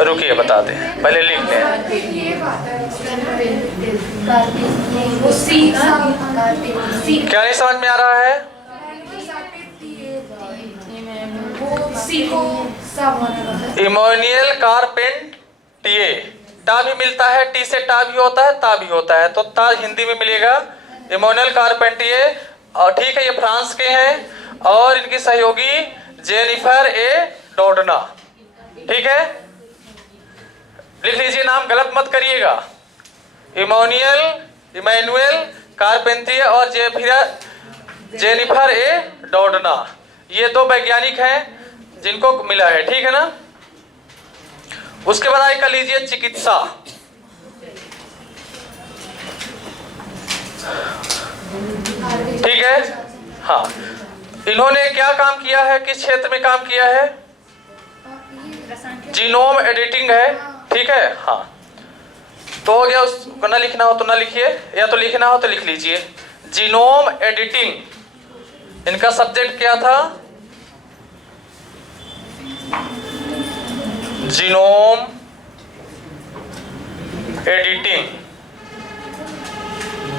रुकिए बताते हैं, पहले लिख लें। क्या नहीं समझ में आ रहा है? इमैनुएल कारपेंटिये, टा भी मिलता है, टी से टा भी होता है, ता भी होता है, तो ता हिंदी में मिलेगा इमैनुएल कारपेंटिये, और ठीक है। ये फ्रांस के हैं और इनकी सहयोगी जेनिफर ए डॉर्डना, ठीक है। लिख लीजिए, नाम गलत मत करिएगा। इमैनुएल कारपेंटिये और जेनिफर ए डॉर्डना, ये 2 वैज्ञानिक हैं जिनको मिला है, ठीक है ना। उसके बाद आगे कर लीजिए चिकित्सा, ठीक है। हाँ, इन्होंने क्या काम किया है, किस क्षेत्र में काम किया है? जीनोम एडिटिंग है, ठीक है। हाँ तो हो गया, उसको ना लिखना हो तो ना लिखिए, या तो लिखना हो तो लिख लीजिए। जीनोम एडिटिंग, इनका सब्जेक्ट क्या था? जीनोम एडिटिंग,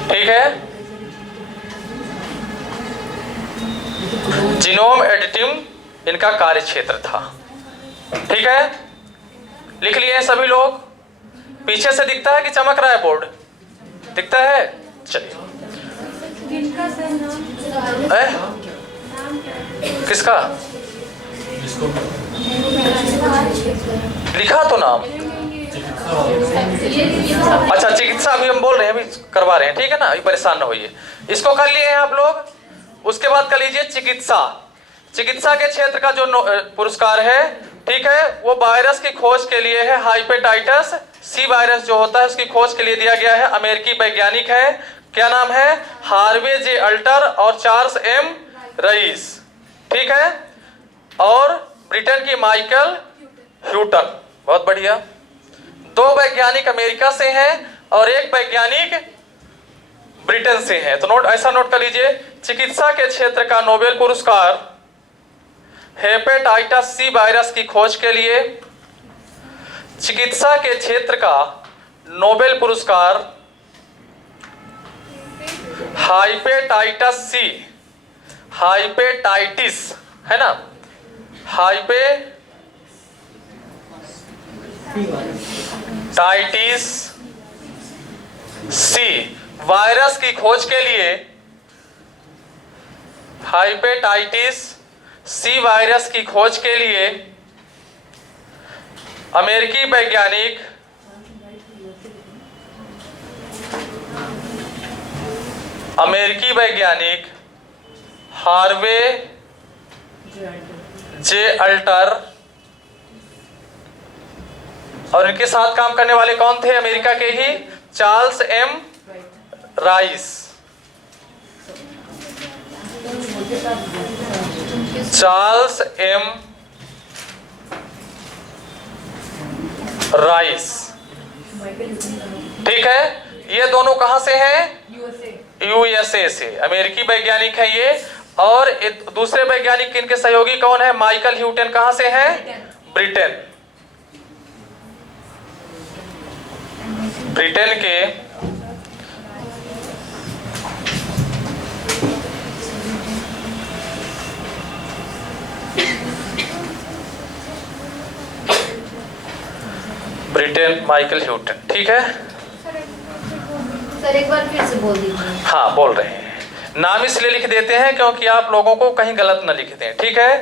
ठीक है। जीनोम एडिटिंग इनका कार्य क्षेत्र था, ठीक है। लिख लिए हैं सभी लोग? पीछे से दिखता है कि चमक रहा है बोर्ड? दिखता है, चलिए। किसका लिखा तो नाम? अच्छा, चिकित्सा अभी हम बोल रहे हैं, अभी करवा रहे हैं, ठीक है ना, अभी परेशान ना होइए। इसको कर लिए हैं आप लोग। उसके बाद कर लीजिए चिकित्सा। चिकित्सा के क्षेत्र का जो पुरस्कार है ठीक है, वो वायरस की खोज के लिए है हेपेटाइटिस सी वायरस जो होता है उसकी खोज के लिए दिया गया है। अमेरिकी वैज्ञानिक है, क्या नाम है, हार्वे जे अल्टर और चार्ल्स एम रईस, ठीक है, और ब्रिटेन की माइकल ह्यूटन। बहुत बढ़िया। 2 वैज्ञानिक अमेरिका से हैं और 1 वैज्ञानिक ब्रिटेन से हैं। तो ऐसा नोट कर लीजिए, चिकित्सा के क्षेत्र का नोबेल पुरस्कार हेपेटाइटिस सी वायरस की खोज के लिए, चिकित्सा के क्षेत्र का नोबेल पुरस्कार हेपेटाइटिस है ना, हेपेटाइटिस सी वायरस की खोज के लिए, हेपेटाइटिस सी वायरस की खोज के लिए अमेरिकी वैज्ञानिक हार्वे जे अल्टर और इनके साथ काम करने वाले कौन थे, अमेरिका के ही Charles M Rice. Charles M Rice, ठीक है। ये दोनों कहां से हैं, यूएसए से, अमेरिकी वैज्ञानिक है ये। और दूसरे वैज्ञानिक इनके सहयोगी कौन है, माइकल ह्यूटन, कहां से हैं, ब्रिटेन के माइकल ह्यूटन, ठीक है। सर एक बार फिर से बोल दीजिए। हाँ बोल रहे हैं, नाम इसलिए लिख देते हैं क्योंकि आप लोगों को कहीं गलत न लिख दें, ठीक है।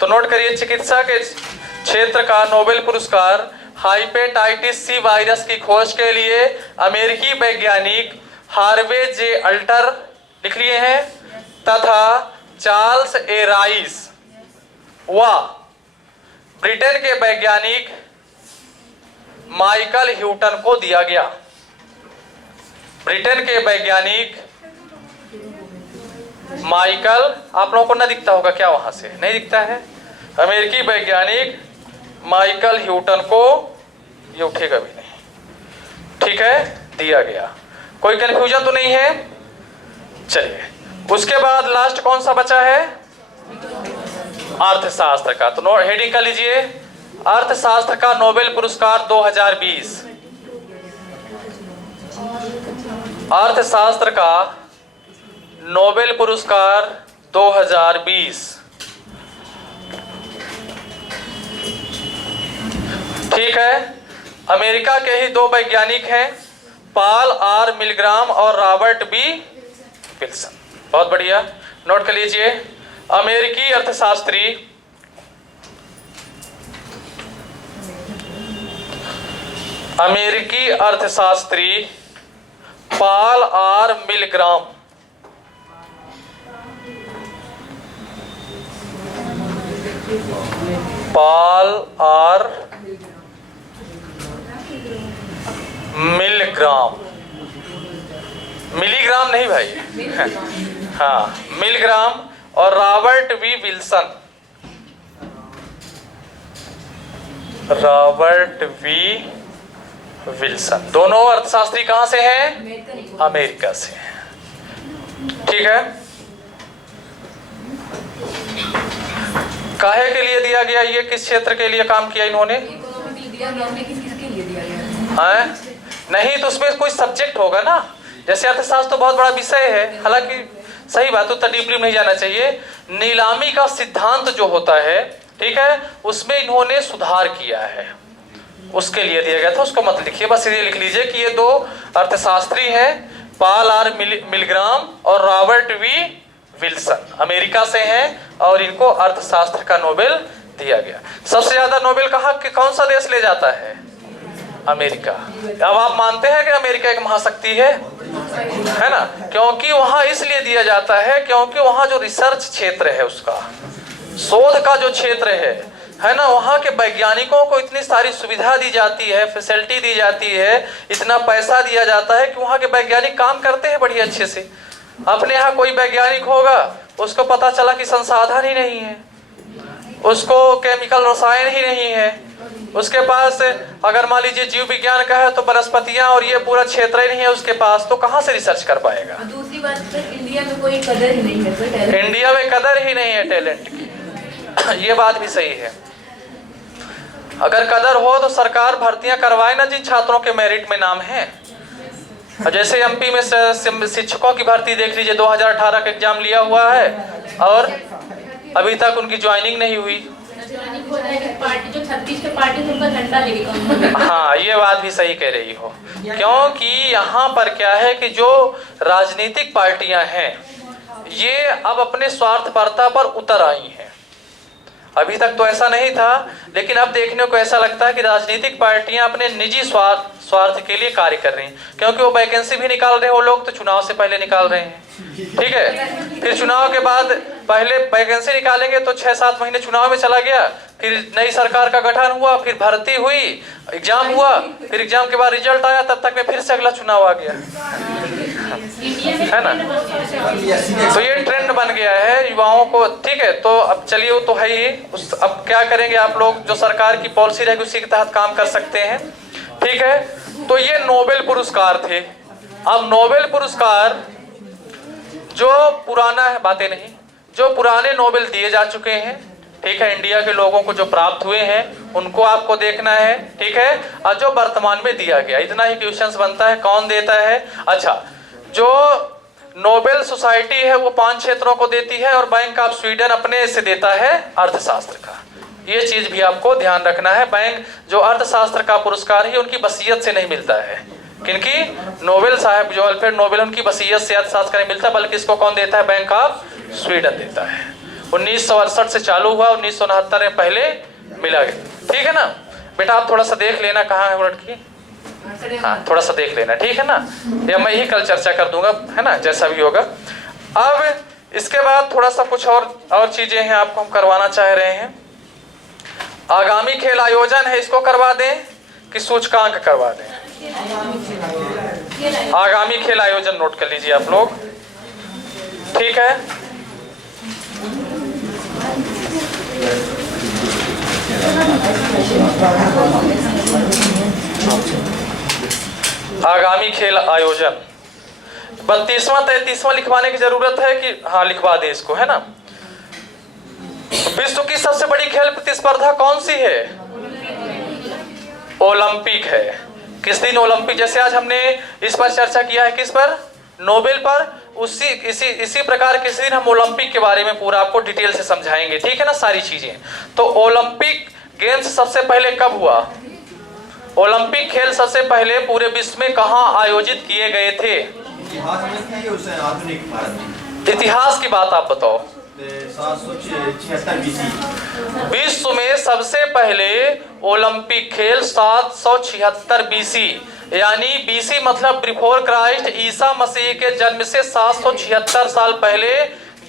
तो नोट करिए, चिकित्सा के क्षेत्र का नोबेल पुरस्कार हेपेटाइटिस सी वायरस की खोज के लिए अमेरिकी वैज्ञानिक हार्वे जे अल्टर लिख लिए हैं तथा चार्ल्स ए राइस व ब्रिटेन के वैज्ञानिक माइकल ह्यूटन को दिया गया। ब्रिटेन के वैज्ञानिक माइकल, आप लोगों को न दिखता होगा क्या, वहां से नहीं दिखता है, अमेरिकी वैज्ञानिक माइकल ह्यूटन को, ये उठेगा भी नहीं, ठीक है, दिया गया। कोई कंफ्यूजन तो नहीं है। चलिए, उसके बाद लास्ट कौन सा बचा है, अर्थशास्त्र का। तो हेडिंग कर लीजिए, अर्थशास्त्र का नोबेल पुरस्कार 2020। अर्थशास्त्र का नोबेल पुरस्कार 2020, ठीक है। अमेरिका के ही 2 वैज्ञानिक हैं, पॉल आर मिलग्राम और रॉबर्ट बी विल्सन। बहुत बढ़िया, नोट कर लीजिए, अमेरिकी अर्थशास्त्री Paul R Milgrom, Paul R Milgrom, milligram नहीं भाई, हाँ मिलग्राम, और Robert V Wilson, Robert V Wilson, दोनों अर्थशास्त्री कहां से हैं, अमेरिका से हैं, ठीक है। काहे के लिए दिया गया, ये किस क्षेत्र के लिए काम किया इन्होंने, किसके लिए दिया गया है? नहीं तो उसमें कोई सब्जेक्ट होगा ना, जैसे अर्थशास्त्र तो बहुत बड़ा विषय है, हालांकि सही बात, उतना डीपली नहीं जाना चाहिए। नीलामी का सिद्धांत जो होता है, ठीक है, उसमें इन्होंने सुधार किया है, उसके लिए दिया गया था, उसको मत लिखिए, बस ये लिख लीजिए कि ये 2 अर्थशास्त्री हैं, पॉल आर मिलग्राम और रॉबर्ट वी विल्सन, अमेरिका से हैं और इनको अर्थशास्त्र का नोबेल दिया गया। सबसे ज्यादा नोबेल कौन सा देश ले जाता है, अमेरिका। अब आप मानते हैं कि अमेरिका एक महाशक्ति है ना, क्योंकि वहां इसलिए दिया जाता है क्योंकि वहां जो रिसर्च क्षेत्र है, उसका शोध का जो क्षेत्र है, है ना, वहाँ के वैज्ञानिकों को इतनी सारी सुविधा दी जाती है, फैसिलिटी दी जाती है, इतना पैसा दिया जाता है कि वहाँ के वैज्ञानिक काम करते हैं बड़ी अच्छे से। अपने यहाँ कोई वैज्ञानिक होगा, उसको पता चला कि संसाधन ही नहीं है, उसको केमिकल रसायन ही नहीं है, उसके पास अगर मान लीजिए जीव विज्ञान का है तो वनस्पतियाँ और ये पूरा क्षेत्र ही नहीं है उसके पास, तो कहाँ से रिसर्च कर पाएगा। दूसरी बात फिर इंडिया में कोई कदर ही नहीं है, कोई टैलेंट। इंडिया में कदर ही नहीं है टैलेंट की, ये बात भी सही है। अगर कदर हो तो सरकार भर्तियां करवाए ना जिन छात्रों के मेरिट में नाम है। जैसे एमपी में शिक्षकों की भर्ती देख लीजिए, 2018 का एग्जाम लिया हुआ है और अभी तक उनकी ज्वाइनिंग नहीं हुई। पार्टी जो 36 के पार्टी उनका झंडा लेके हाँ, ये बात भी सही कह रही हो, क्योंकि यहाँ पर क्या है कि जो राजनीतिक पार्टियां हैं ये अब अपने स्वार्थपरता पर उतर आई हैं। अभी तक तो ऐसा नहीं था, लेकिन अब देखने को ऐसा लगता है कि राजनीतिक पार्टियां अपने निजी स्वार्थ के लिए कार्य कर रही हैं, क्योंकि वो वैकेंसी भी निकाल रहे हैं वो लोग तो चुनाव से पहले निकाल रहे हैं, ठीक है। फिर चुनाव के बाद पहले वैकेंसी निकालेंगे तो 6-7 महीने चुनाव में चला गया, फिर नई सरकार का गठन हुआ, फिर भर्ती हुई, एग्जाम हुआ, फिर एग्जाम के बाद रिजल्ट आया, तब तक में फिर से अगला चुनाव आ गया, है ना। तो ये ट्रेंड बन गया है युवाओं को, ठीक है। तो अब चलिए, वो तो है ही, अब क्या करेंगे आप लोग, जो सरकार की पॉलिसी रहेगी उसी के तहत काम कर सकते हैं, ठीक है। तो ये नोबेल पुरस्कार थे। अब नोबेल पुरस्कार जो पुराना है, बातें नहीं, जो पुराने नोबेल दिए जा चुके हैं, ठीक है, इंडिया के लोगों को जो प्राप्त हुए हैं उनको आपको देखना है, ठीक है, और जो वर्तमान में दिया गया, इतना ही क्वेश्चंस बनता है, कौन देता है। अच्छा, जो नोबेल सोसाइटी है वो 5 क्षेत्रों को देती है और बैंक ऑफ स्वीडन अपने से देता है अर्थशास्त्र का। ये चीज भी आपको ध्यान रखना है। बैंक जो अर्थशास्त्र का पुरस्कार है उनकी वसीयत से नहीं मिलता है, क्योंकि नोबेल साहब जो अल्फ्रेड नोबेल उनकी वसीयत से अर्थशास्त्र का नहीं मिलता, बल्कि इसको कौन देता है, बैंक ऑफ स्वीडन देता है। 1968 से चालू हुआ, 1969 में पहले मिला गया, ठीक है ना। बेटा आप थोड़ा सा देख लेना कहाँ है वो लड़की, हाँ थोड़ा सा देख लेना, ठीक है ना, या मैं ही कल चर्चा कर दूंगा, है ना, जैसा भी होगा। अब इसके बाद थोड़ा सा कुछ और चीजें हैं आपको हम करवाना चाह रहे हैं। आगामी खेल आयोजन है, इसको करवा दें कि सूचकांक करवा दें। आगामी खेल आयोजन नोट कर लीजिए आप लोग, ठीक है। आगामी खेल आयोजन 32वां 33वां लिखवाने की जरूरत है कि हाँ लिखवा दे इसको, है ना। विश्व की सबसे बड़ी खेल प्रतिस्पर्धा कौन सी है, ओलंपिक है। किस दिन ओलंपिक, जैसे आज हमने इस पर चर्चा किया है, किस पर, नोबेल पर, इसी प्रकार किसी दिन हम ओलंपिक के बारे में पूरा आपको डिटेल से समझाएंगे, ठीक है ना, सारी चीजें। तो ओलंपिक गेम्स सबसे पहले कब हुआ, ओलंपिक खेल सबसे पहले पूरे विश्व में कहां आयोजित किए गए थे। इतिहास की बात आप बताओ। 776 BC। विश्व में सबसे पहले ओलंपिक खेल 776 BC, यानी BC मतलब बिफोर क्राइस्ट, ईसा मसीह के जन्म से 776 साल पहले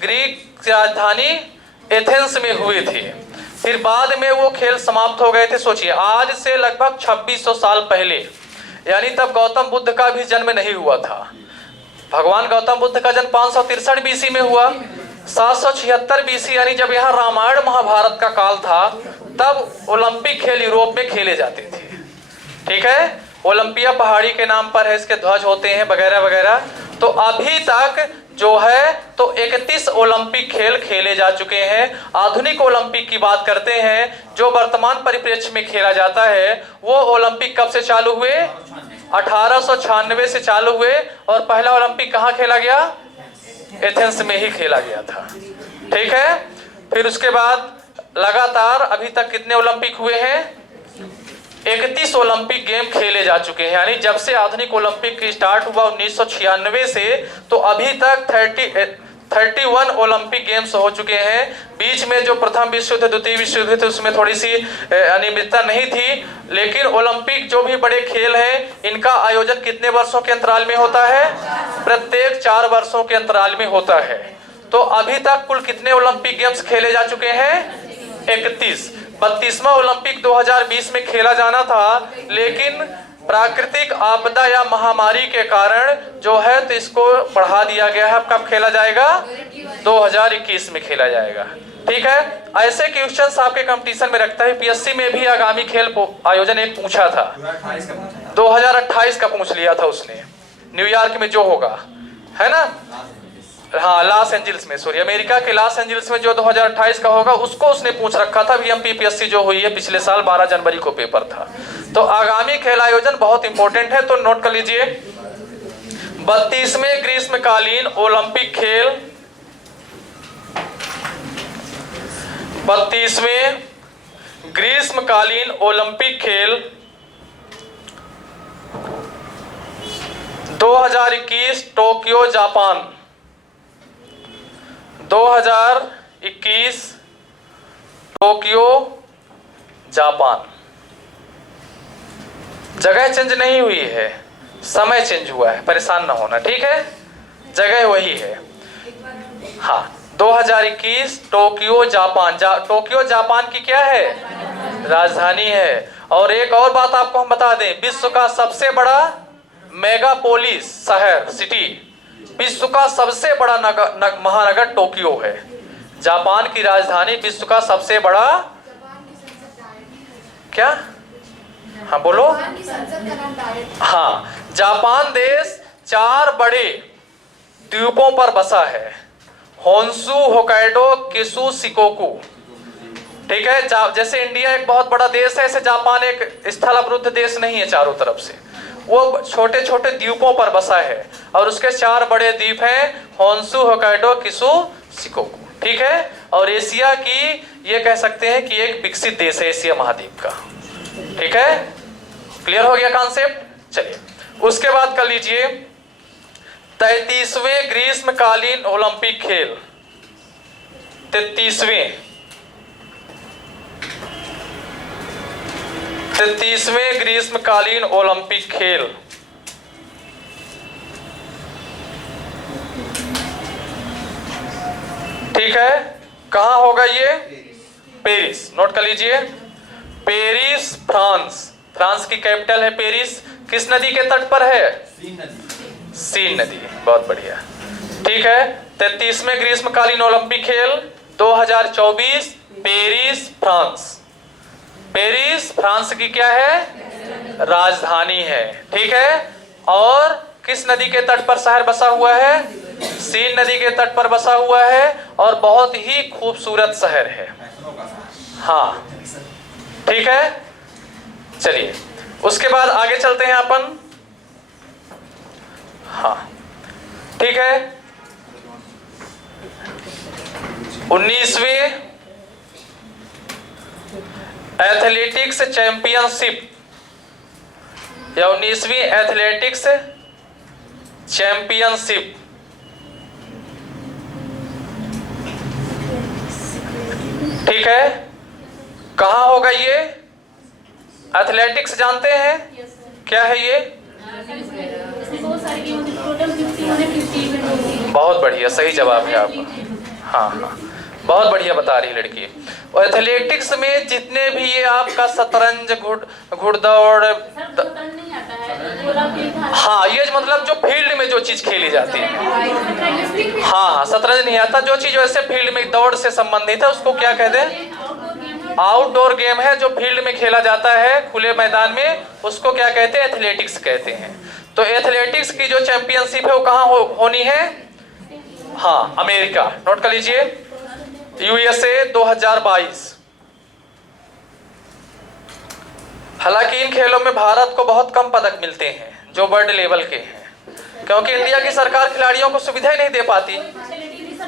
ग्रीक राजधानी एथेंस में हुए थे। फिर बाद में वो खेल समाप्त हो गए थे। सोचिए, आज से लगभग 2600 साल पहले, यानी तब गौतम बुद्ध का भी जन्म नहीं हुआ था। भगवान गौतम बुद्ध का जन्म 563 BC में हुआ। 776 BC यानी जब यहाँ रामायण महाभारत का काल था, तब ओलंपिक खेल यूरोप में खेले जाते थे, ठीक है। ओलंपिया पहाड़ी के नाम पर है, इसके ध्वज होते हैं वगैरह वगैरह। तो अभी तक जो है तो 31 ओलंपिक खेल खेले जा चुके हैं। आधुनिक ओलंपिक की बात करते हैं, जो वर्तमान परिप्रेक्ष्य में खेला जाता है, वो ओलंपिक कब से चालू हुए, 1896 से चालू हुए। और पहला ओलंपिक कहाँ खेला गया, एथेंस में ही खेला गया था, ठीक है। फिर उसके बाद लगातार अभी तक कितने ओलंपिक हुए हैं, 31 ओलंपिक गेम खेले जा चुके हैं। यानी जब से आधुनिक ओलंपिक स्टार्ट हुआ 1996 से, तो अभी तक 31 ओलंपिक गेम्स हो चुके हैं। बीच में जो प्रथम विश्व युद्ध, द्वितीय विश्व युद्ध थे, उसमें थोड़ी सी अनियमितता नहीं थी, लेकिन ओलंपिक जो भी बड़े खेल हैं, इनका आयोजन कितने वर्षों के अंतराल में होता है, प्रत्येक 4 वर्षों के अंतराल में होता है। तो अभी तक कुल कितने ओलंपिक गेम्स खेले जा चुके हैं, 31। 32वां ओलंपिक 2020 में खेला जाना था, लेकिन प्राकृतिक आपदा या महामारी के कारण जो है तो इसको बढ़ा दिया गया है। अब कब खेला जाएगा? 2021 में खेला जाएगा। ठीक है, ऐसे क्वेश्चंस आपके कंपटीशन में रखता है। पीएससी में भी आगामी खेल आयोजन एक पूछा था, 2028 का पूछ लिया था उसने, न्यूयॉर्क में जो होगा, है ना? हाँ, लॉस एंजल्स में, सॉरी, अमेरिका के लॉस एंजल्स में जो 2028 का होगा उसको उसने पूछ रखा था। VMPPSC जो हुई है पिछले साल 12 जनवरी को पेपर था। तो आगामी खेल आयोजन बहुत इंपॉर्टेंट है, तो नोट कर लीजिए। 32वें ग्रीष्मकालीन ओलंपिक खेल, 32वें ग्रीष्मकालीन ओलंपिक खेल 2021 टोक्यो जापान, 2021 टोक्यो जापान। जगह चेंज नहीं हुई है, समय चेंज हुआ है, परेशान ना होना, ठीक है? जगह वही है। हाँ, 2021 टोक्यो जापान। टोक्यो जापान की क्या है? राजधानी है। और एक और बात आपको हम बता दें, विश्व का सबसे बड़ा मेगापोलिस शहर, सिटी, विश्व का सबसे बड़ा महानगर टोक्यो है। जापान की राजधानी विश्व का सबसे बड़ा क्या? हाँ बोलो। हाँ, जापान देश 4 बड़े द्वीपों पर बसा है, होन्शु, होकाइडो, किसु, शिकोकु। ठीक है, जैसे इंडिया एक बहुत बड़ा देश है, ऐसे जापान एक स्थल अवरुद्ध देश नहीं है चारों तरफ से, वो छोटे छोटे द्वीपों पर बसा है और उसके 4 बड़े द्वीप हैं, होन्शु, होकाइडो, किसु, शिकोकु। ठीक है, और एशिया की ये कह सकते हैं कि एक विकसित देश है एशिया महाद्वीप का। ठीक है, क्लियर हो गया कॉन्सेप्ट? चलिए उसके बाद कर लीजिए 33वें ग्रीष्मकालीन ओलंपिक खेल, 33वें ग्रीष्मकालीन ओलंपिक खेल ठीक है, कहां होगा ये? पेरिस। नोट कर लीजिए, पेरिस, फ्रांस। फ्रांस की कैपिटल है पेरिस। किस नदी के तट पर है? सीन नदी। बहुत बढ़िया। ठीक है, 33वें ग्रीष्मकालीन ओलंपिक खेल 2024, पेरिस, फ्रांस। पेरिस फ्रांस की क्या है? राजधानी है। ठीक है, और किस नदी के तट पर शहर बसा हुआ है? सीन नदी के तट पर बसा हुआ है और बहुत ही खूबसूरत शहर है। हाँ, ठीक है, चलिए उसके बाद आगे चलते हैं अपन। हाँ, ठीक है, 19वीं एथलेटिक्स चैंपियनशिप या 19वीं एथलेटिक्स चैंपियनशिप ठीक है, कहाँ होगा ये? एथलेटिक्स जानते हैं क्या है ये? बहुत बढ़िया, सही जवाब है आपका। हाँ हाँ, बहुत बढ़िया बता रही लड़की। और एथलेटिक्स में जितने भी ये आपका शतरंज, घुड़दौड़, हाँ, ये मतलब जो फील्ड में जो चीज खेली जाती है। हाँ, शतरंज नहीं आता, जो चीज वैसे फील्ड में दौड़ से संबंधित है उसको क्या कहते हैं? आउटडोर गेम है, जो फील्ड में खेला जाता है खुले मैदान में, उसको क्या कहते हैं? एथलेटिक्स कहते हैं। तो एथलेटिक्स की जो चैंपियनशिप है वो कहाँ होनी है? हाँ, अमेरिका। नोट कर लीजिए, USA 2022। हालांकि इन खेलों में भारत को बहुत कम पदक मिलते हैं जो वर्ल्ड लेवल के हैं, क्योंकि इंडिया की सरकार खिलाड़ियों को सुविधा ही नहीं दे पाती,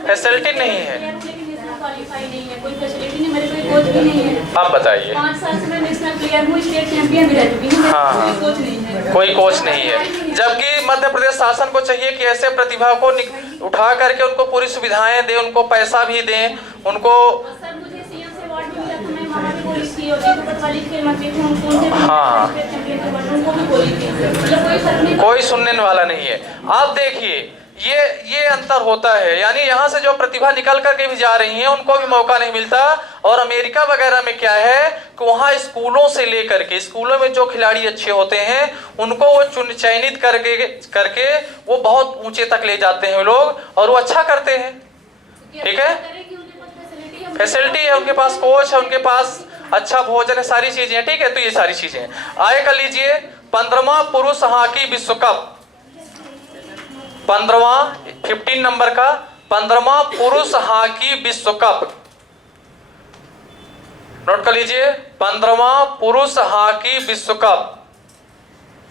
फैसिलिटी नहीं है। कोई फैसिलिटी नहीं, मेरे कोई कोच भी नहीं है। आप बताइए। 5 साल से मैं नेशनल प्लेयर हूँ, स्टेट चैंपियन भी रह चुकी हूँ। हाँ, कोई कोच नहीं है। कोई कोच नहीं है, जबकि मध्य प्रदेश शासन को चाहिए कि ऐसे प्रतिभा को उठा करके उनको पूरी सुविधाएं दे, उनको पैसा भी दें, उनको। सर, मुझे सीएम से अवार्ड भी मिला था, मैं वहाँ भी बोली थी, और जो पटवारी खेल मंत्री थे उनको भी बोली थी, मतलब कोई फर्क नहीं, कोई सुनने वाला नहीं है। आप देखिए, ये अंतर होता है। यानी यहाँ से जो प्रतिभा निकल करके भी जा रही है उनको भी मौका नहीं मिलता। और अमेरिका वगैरह में क्या है कि वहाँ स्कूलों से लेकर के, स्कूलों में जो खिलाड़ी अच्छे होते हैं उनको वो चयनित करके वो बहुत ऊंचे तक ले जाते हैं लोग, और वो अच्छा करते हैं। ठीक है, फैसिलिटी है, उनके पास कोच है, उनके पास अच्छा भोजन है, सारी चीजें हैं। ठीक है, तो ये सारी चीजें हैं। आगे कर लीजिए 15वां पुरुष हॉकी विश्व कप, 15 नंबर का 15वां पुरुष हॉकी विश्व कप, नोट कर लीजिए। 15वां पुरुष हॉकी विश्व कप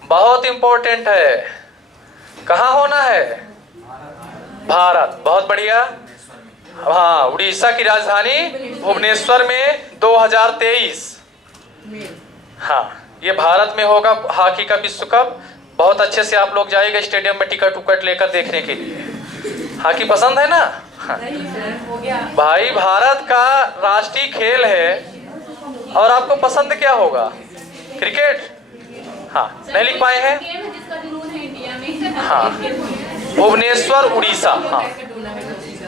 बहुत इंपॉर्टेंट है। कहाँ होना है? भारत। बहुत बढ़िया। हाँ, उड़ीसा की राजधानी भुवनेश्वर में 2023। हाँ, ये भारत में होगा हॉकी का विश्व कप। बहुत अच्छे से आप लोग जाइएगा स्टेडियम में टिकट उकट लेकर देखने के लिए। हॉकी पसंद है ना? हाँ। हो गया। भाई भारत का राष्ट्रीय खेल है और आपको पसंद क्या होगा? क्रिकेट। हाँ, नहीं लिख पाए हैं? जिसका जुनून है इंडिया में। हाँ, भुवनेश्वर उड़ीसा। हाँ,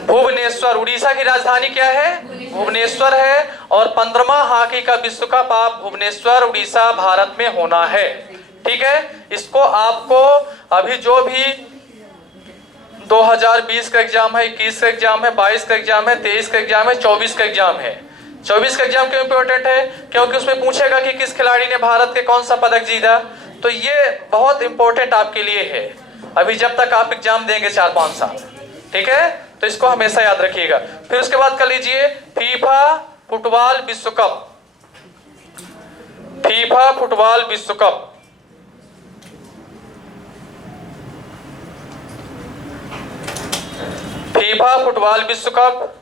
भुवनेश्वर, उड़ीसा की राजधानी क्या है? भुवनेश्वर है। और 15वां हॉकी का विश्व कप आप भुवनेश्वर उड़ीसा भारत में होना है। ठीक है, इसको आपको अभी जो भी 2020 का एग्जाम है, 21 का एग्जाम है, 22 का एग्जाम है, 23 का एग्जाम है, 24 का एग्जाम है। 24 का एग्जाम क्यों इंपॉर्टेंट है? क्योंकि उसमें पूछेगा कि किस खिलाड़ी ने भारत के कौन सा पदक जीता। तो ये बहुत इंपॉर्टेंट आपके लिए है अभी जब तक आप एग्जाम देंगे 4-5 साल। ठीक है, तो इसको हमेशा याद रखिएगा। फिर उसके बाद कर लीजिए फीफा फुटबॉल विश्व कप, फीफा फुटबॉल विश्व कप। फीफा फुटबॉल विश्व कप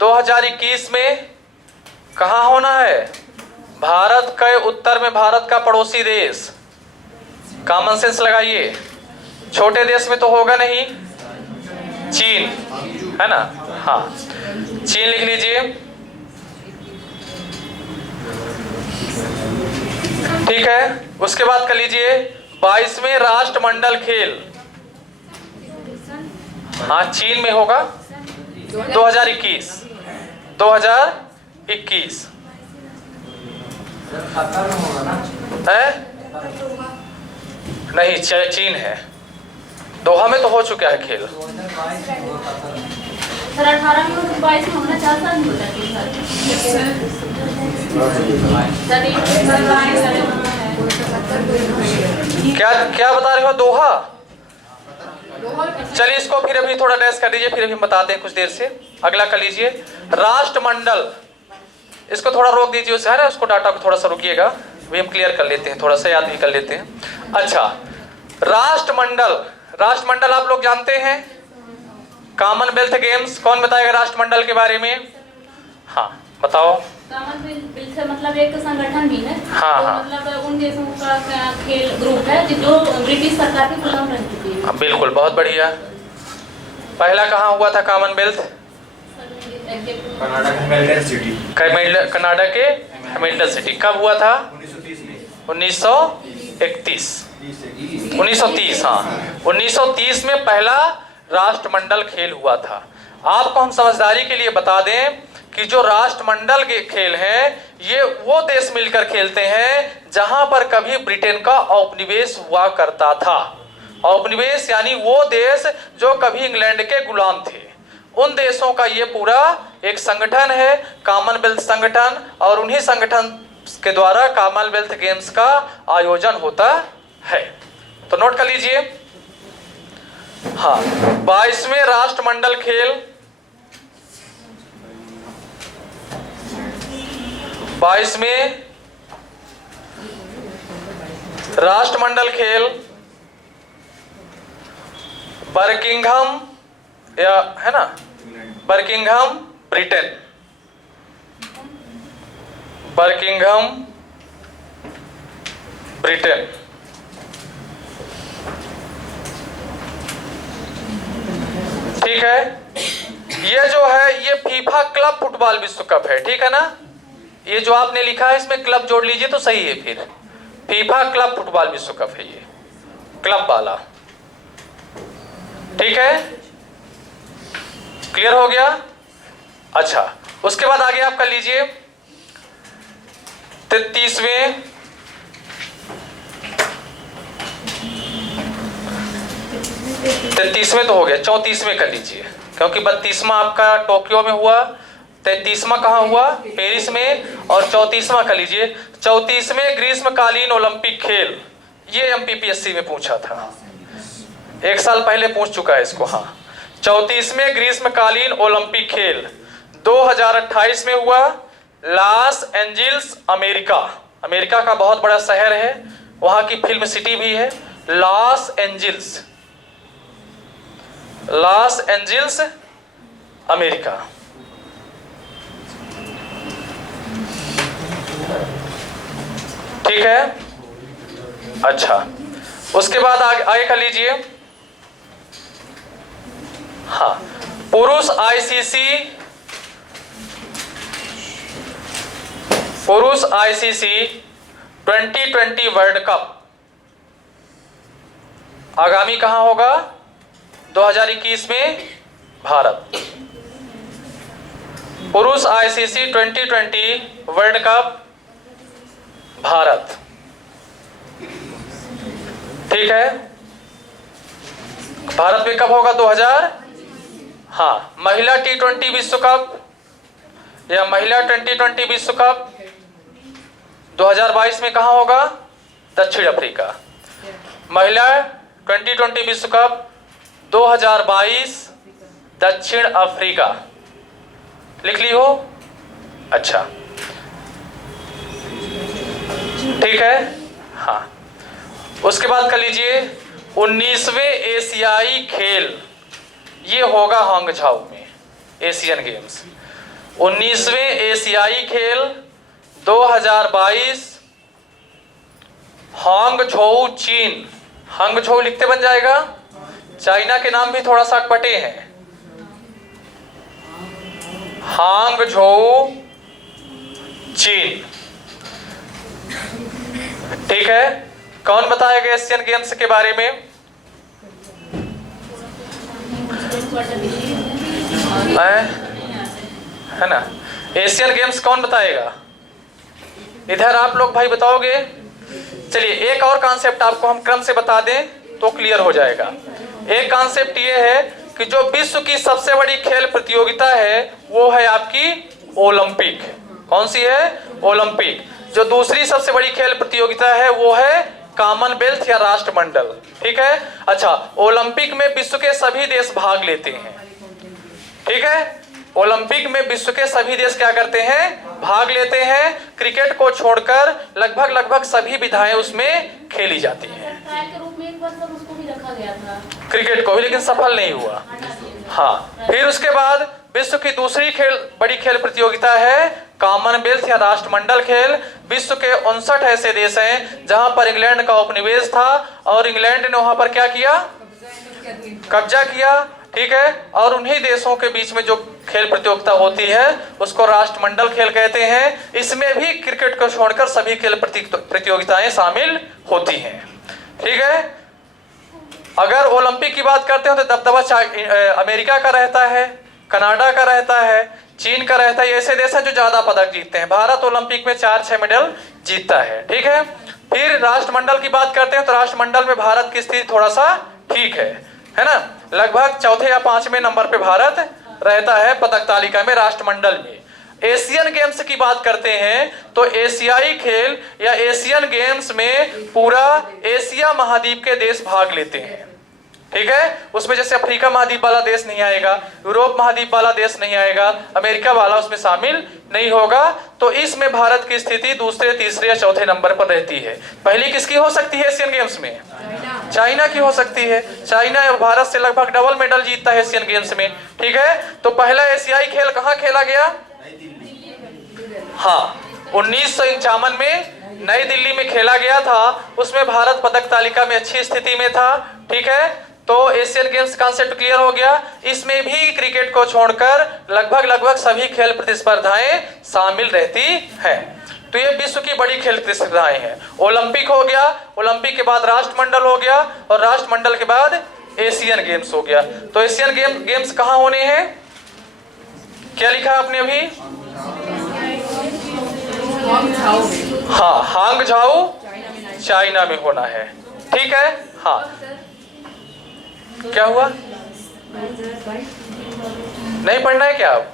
2021 में कहाँ होना है? भारत के उत्तर में, भारत का पड़ोसी देश। कॉमन सेंस लगाइए, छोटे देश में तो होगा नहीं, चीन है ना? हाँ, चीन लिख लीजिए। ठीक है, उसके बाद कर लीजिए 22वें राष्ट्रमंडल खेल। हाँ, चीन में होगा 2021। 2021 है? नहीं, चीन है। दोहा में तो हो चुका है खेल। सर 18 में 22 में होना, 4 साल में होता है। क्या बता रहे हो? दोहा। चलिए इसको फिर अभी थोड़ा डैश कर दीजिए, फिर अभी बताते हैं कुछ देर से। अगला कर लीजिए राष्ट्रमंडल। इसको थोड़ा रोक दीजिए, उसे है ना, उसको डाटा को थोड़ा सा रुकिएगा, भी हम क्लियर कर लेते हैं, थोड़ा सा याद भी कर लेते हैं। अच्छा, राष्ट्रमंडल, राष्ट्रमंडल आप लोग जानते हैं? Commonwealth games. कौन बताएगा राष्ट्रमंडल के बारे में? हाँ, बताओ। कॉमनवेल्थ से मतलब एक संगठन भी है। हाँ, तो हाँ। मतलब उन देशों का खेल ग्रुप है जो ब्रिटिश सरकार के गुलाम रह चुकी है। हाँ, बिल्कुल, बहुत बढ़िया। पहला कहाँ हुआ था कॉमनवेल्थ? कनाडा के हैमिल्टन सिटी। कनाडा के हैमिल्टन सिटी। कब हुआ था? 1930 में। 1931। 1930। हाँ, 1930 में पहला राष्ट्रमंडल खेल हुआ था। आपको हम समझदारी के लिए बता दें कि जो राष्ट्रमंडल के खेल हैं ये वो देश मिलकर खेलते हैं जहां पर कभी ब्रिटेन का औपनिवेश हुआ करता था। औपनिवेश यानी वो देश जो कभी इंग्लैंड के गुलाम थे, उन देशों का ये पूरा एक संगठन है, कॉमनवेल्थ संगठन, और उन्हीं संगठन के द्वारा कॉमनवेल्थ गेम्स का आयोजन होता है। तो नोट कर लीजिए। हाँ, 22वें राष्ट्रमंडल खेल, 22वें राष्ट्रमंडल खेल बर्किंघम, या है ना, बर्किंघम ब्रिटेन, बर्किंघम ब्रिटेन। ठीक है, ये जो है ये फीफा क्लब फुटबॉल विश्व कप है। ठीक है ना, ये जो आपने लिखा है इसमें क्लब जोड़ लीजिए तो सही है। फिर फीफा क्लब फुटबॉल विश्व कप है ये, क्लब वाला। ठीक है, क्लियर हो गया। अच्छा, उसके बाद आगे आप कर लीजिए 33वें तो हो गया, 34वें कर लीजिए, क्योंकि 32वां आपका टोक्यो में हुआ, 33वां कहाँ हुआ, पेरिस में, और 34वां कर लीजिए 34वें ग्रीष्मकालीन ओलंपिक खेल। ये एमपीपीएससी में पूछा था, 1 साल पहले पूछ चुका है इसको। हाँ, 34वें ग्रीष्मकालीन ओलंपिक खेल 2028 में हुआ लॉस एंजिल्स, अमेरिका। अमेरिका का बहुत बड़ा शहर है, वहां की फिल्म सिटी भी है, Los Angeles, Los Angeles America. ठीक है। अच्छा, उसके बाद आगे कर लीजिए। हाँ, पुरुष आईसीसी 2020 वर्ल्ड कप आगामी कहां होगा, 2021 में भारत। पुरुष आईसीसी 2020 वर्ल्ड कप भारत। ठीक है, भारत में कब होगा, 2000। हाँ, महिला T20 विश्व कप या महिला 2020 विश्व कप 2022 में कहां होगा, दक्षिण अफ्रीका। महिला 2020 विश्व कप 2022 दक्षिण अफ्रीका, लिख ली हो। अच्छा, ठीक है। हाँ, उसके बाद कर लीजिए 19वें एशियाई खेल, ये होगा हांगझाऊ में, एशियन गेम्स। 19वें एशियाई खेल 2022 हांगझोऊ, चीन। हांगझोऊ लिखते बन जाएगा, चाइना के नाम भी थोड़ा सा अटपटे हैं। हांगझोऊ, चीन। ठीक है, कौन बताएगा एशियन गेम्स के बारे में? है ना, एशियन गेम्स कौन बताएगा? इधर आप लोग भाई बताओगे। चलिए, एक और कॉन्सेप्ट आपको हम क्रम से बता दें तो क्लियर हो जाएगा। एक कॉन्सेप्ट ये है कि जो विश्व की सबसे बड़ी खेल प्रतियोगिता है वो है आपकी ओलंपिक। कौन सी है? ओलंपिक। जो दूसरी सबसे बड़ी खेल प्रतियोगिता है वो है कॉमनवेल्थ या राष्ट्रमंडल। ठीक है। अच्छा, ओलंपिक में विश्व के सभी देश भाग लेते हैं। ठीक है, ओलंपिक में विश्व के सभी देश क्या करते हैं? भाग लेते हैं। क्रिकेट को छोड़कर लगभग सभी विधाएं उसमें खेली जाती हैं। ट्रायल के रूप में एक बार तब उसको भी रखा गया था, क्रिकेट को भी, लेकिन सफल नहीं हुआ। हाँ, फिर उसके बाद विश्व की दूसरी बड़ी खेल प्रतियोगिता है कॉमनवेल्थ या राष्ट्रमंडल खेल। विश्व के 59 ऐसे देश हैं जहां पर इंग्लैंड का उपनिवेश था और इंग्लैंड ने वहां पर क्या किया? कब्जा किया। ठीक है, और उन्हीं देशों के बीच में जो खेल प्रतियोगिता होती है उसको राष्ट्रमंडल खेल कहते हैं। इसमें भी क्रिकेट को छोड़कर सभी खेल प्रतियोगिताएं शामिल होती हैं। ठीक है, अगर ओलंपिक की बात करते हो तो दबदबा अमेरिका का रहता है, कनाडा का रहता है, चीन का रहता है। ऐसे देश हैं जो ज्यादा पदक जीतते हैं। भारत ओलंपिक में 4-6 मेडल जीतता है। ठीक है, फिर राष्ट्रमंडल की बात करते हैं तो राष्ट्रमंडल में भारत की स्थिति थोड़ा सा ठीक है ना, लगभग चौथे या 5वें नंबर पे भारत रहता है पदक तालिका में राष्ट्रमंडल में। एशियन गेम्स की बात करते हैं तो एशियाई खेल या एशियन गेम्स में पूरा एशिया महाद्वीप के देश भाग लेते हैं। ठीक है, उसमें जैसे अफ्रीका महाद्वीप वाला देश नहीं आएगा, यूरोप महाद्वीप वाला देश नहीं आएगा, अमेरिका वाला उसमें शामिल नहीं होगा। तो इसमें भारत की स्थिति दूसरे, तीसरे या चौथे नंबर पर रहती है। पहली किसकी हो सकती है एशियन गेम्स में? चाइना की हो सकती है। चाइना भारत से लगभग डबल मेडल जीतता है एशियन गेम्स में। ठीक है, तो पहला एशियाई खेल कहाँ खेला गया? हाँ, 1951 में नई दिल्ली में खेला गया था। उसमें भारत पदक तालिका में अच्छी स्थिति में था। ठीक है, तो एशियन गेम्स कॉन्सेप्ट क्लियर हो गया। इसमें भी क्रिकेट को छोड़कर लगभग सभी खेल प्रतिस्पर्धाएं शामिल रहती हैं। तो ये विश्व की बड़ी खेल प्रतिस्पर्धाएं हैं। ओलंपिक हो गया, ओलंपिक के बाद राष्ट्रमंडल हो गया और राष्ट्रमंडल के बाद एशियन गेम्स हो गया। तो एशियन गेम्स कहाँ होने हैं? क्या लिखा आपने अभी? हाँ, हांग झाओ चाइना में होना है। ठीक है, हाँ। क्या हुआ? नहीं पढ़ना है क्या अब?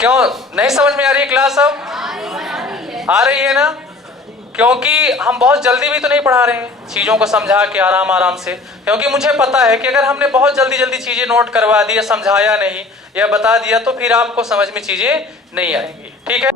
क्यों नहीं समझ में आ रही है क्लास अब? आ रही है ना? क्योंकि हम बहुत जल्दी भी तो नहीं पढ़ा रहे हैं, चीज़ों को समझा के आराम आराम से। क्योंकि मुझे पता है कि अगर हमने बहुत जल्दी जल्दी चीज़ें नोट करवा दी या समझाया नहीं या बता दिया तो फिर आपको समझ में चीज़ें नहीं आएंगी। ठीक है।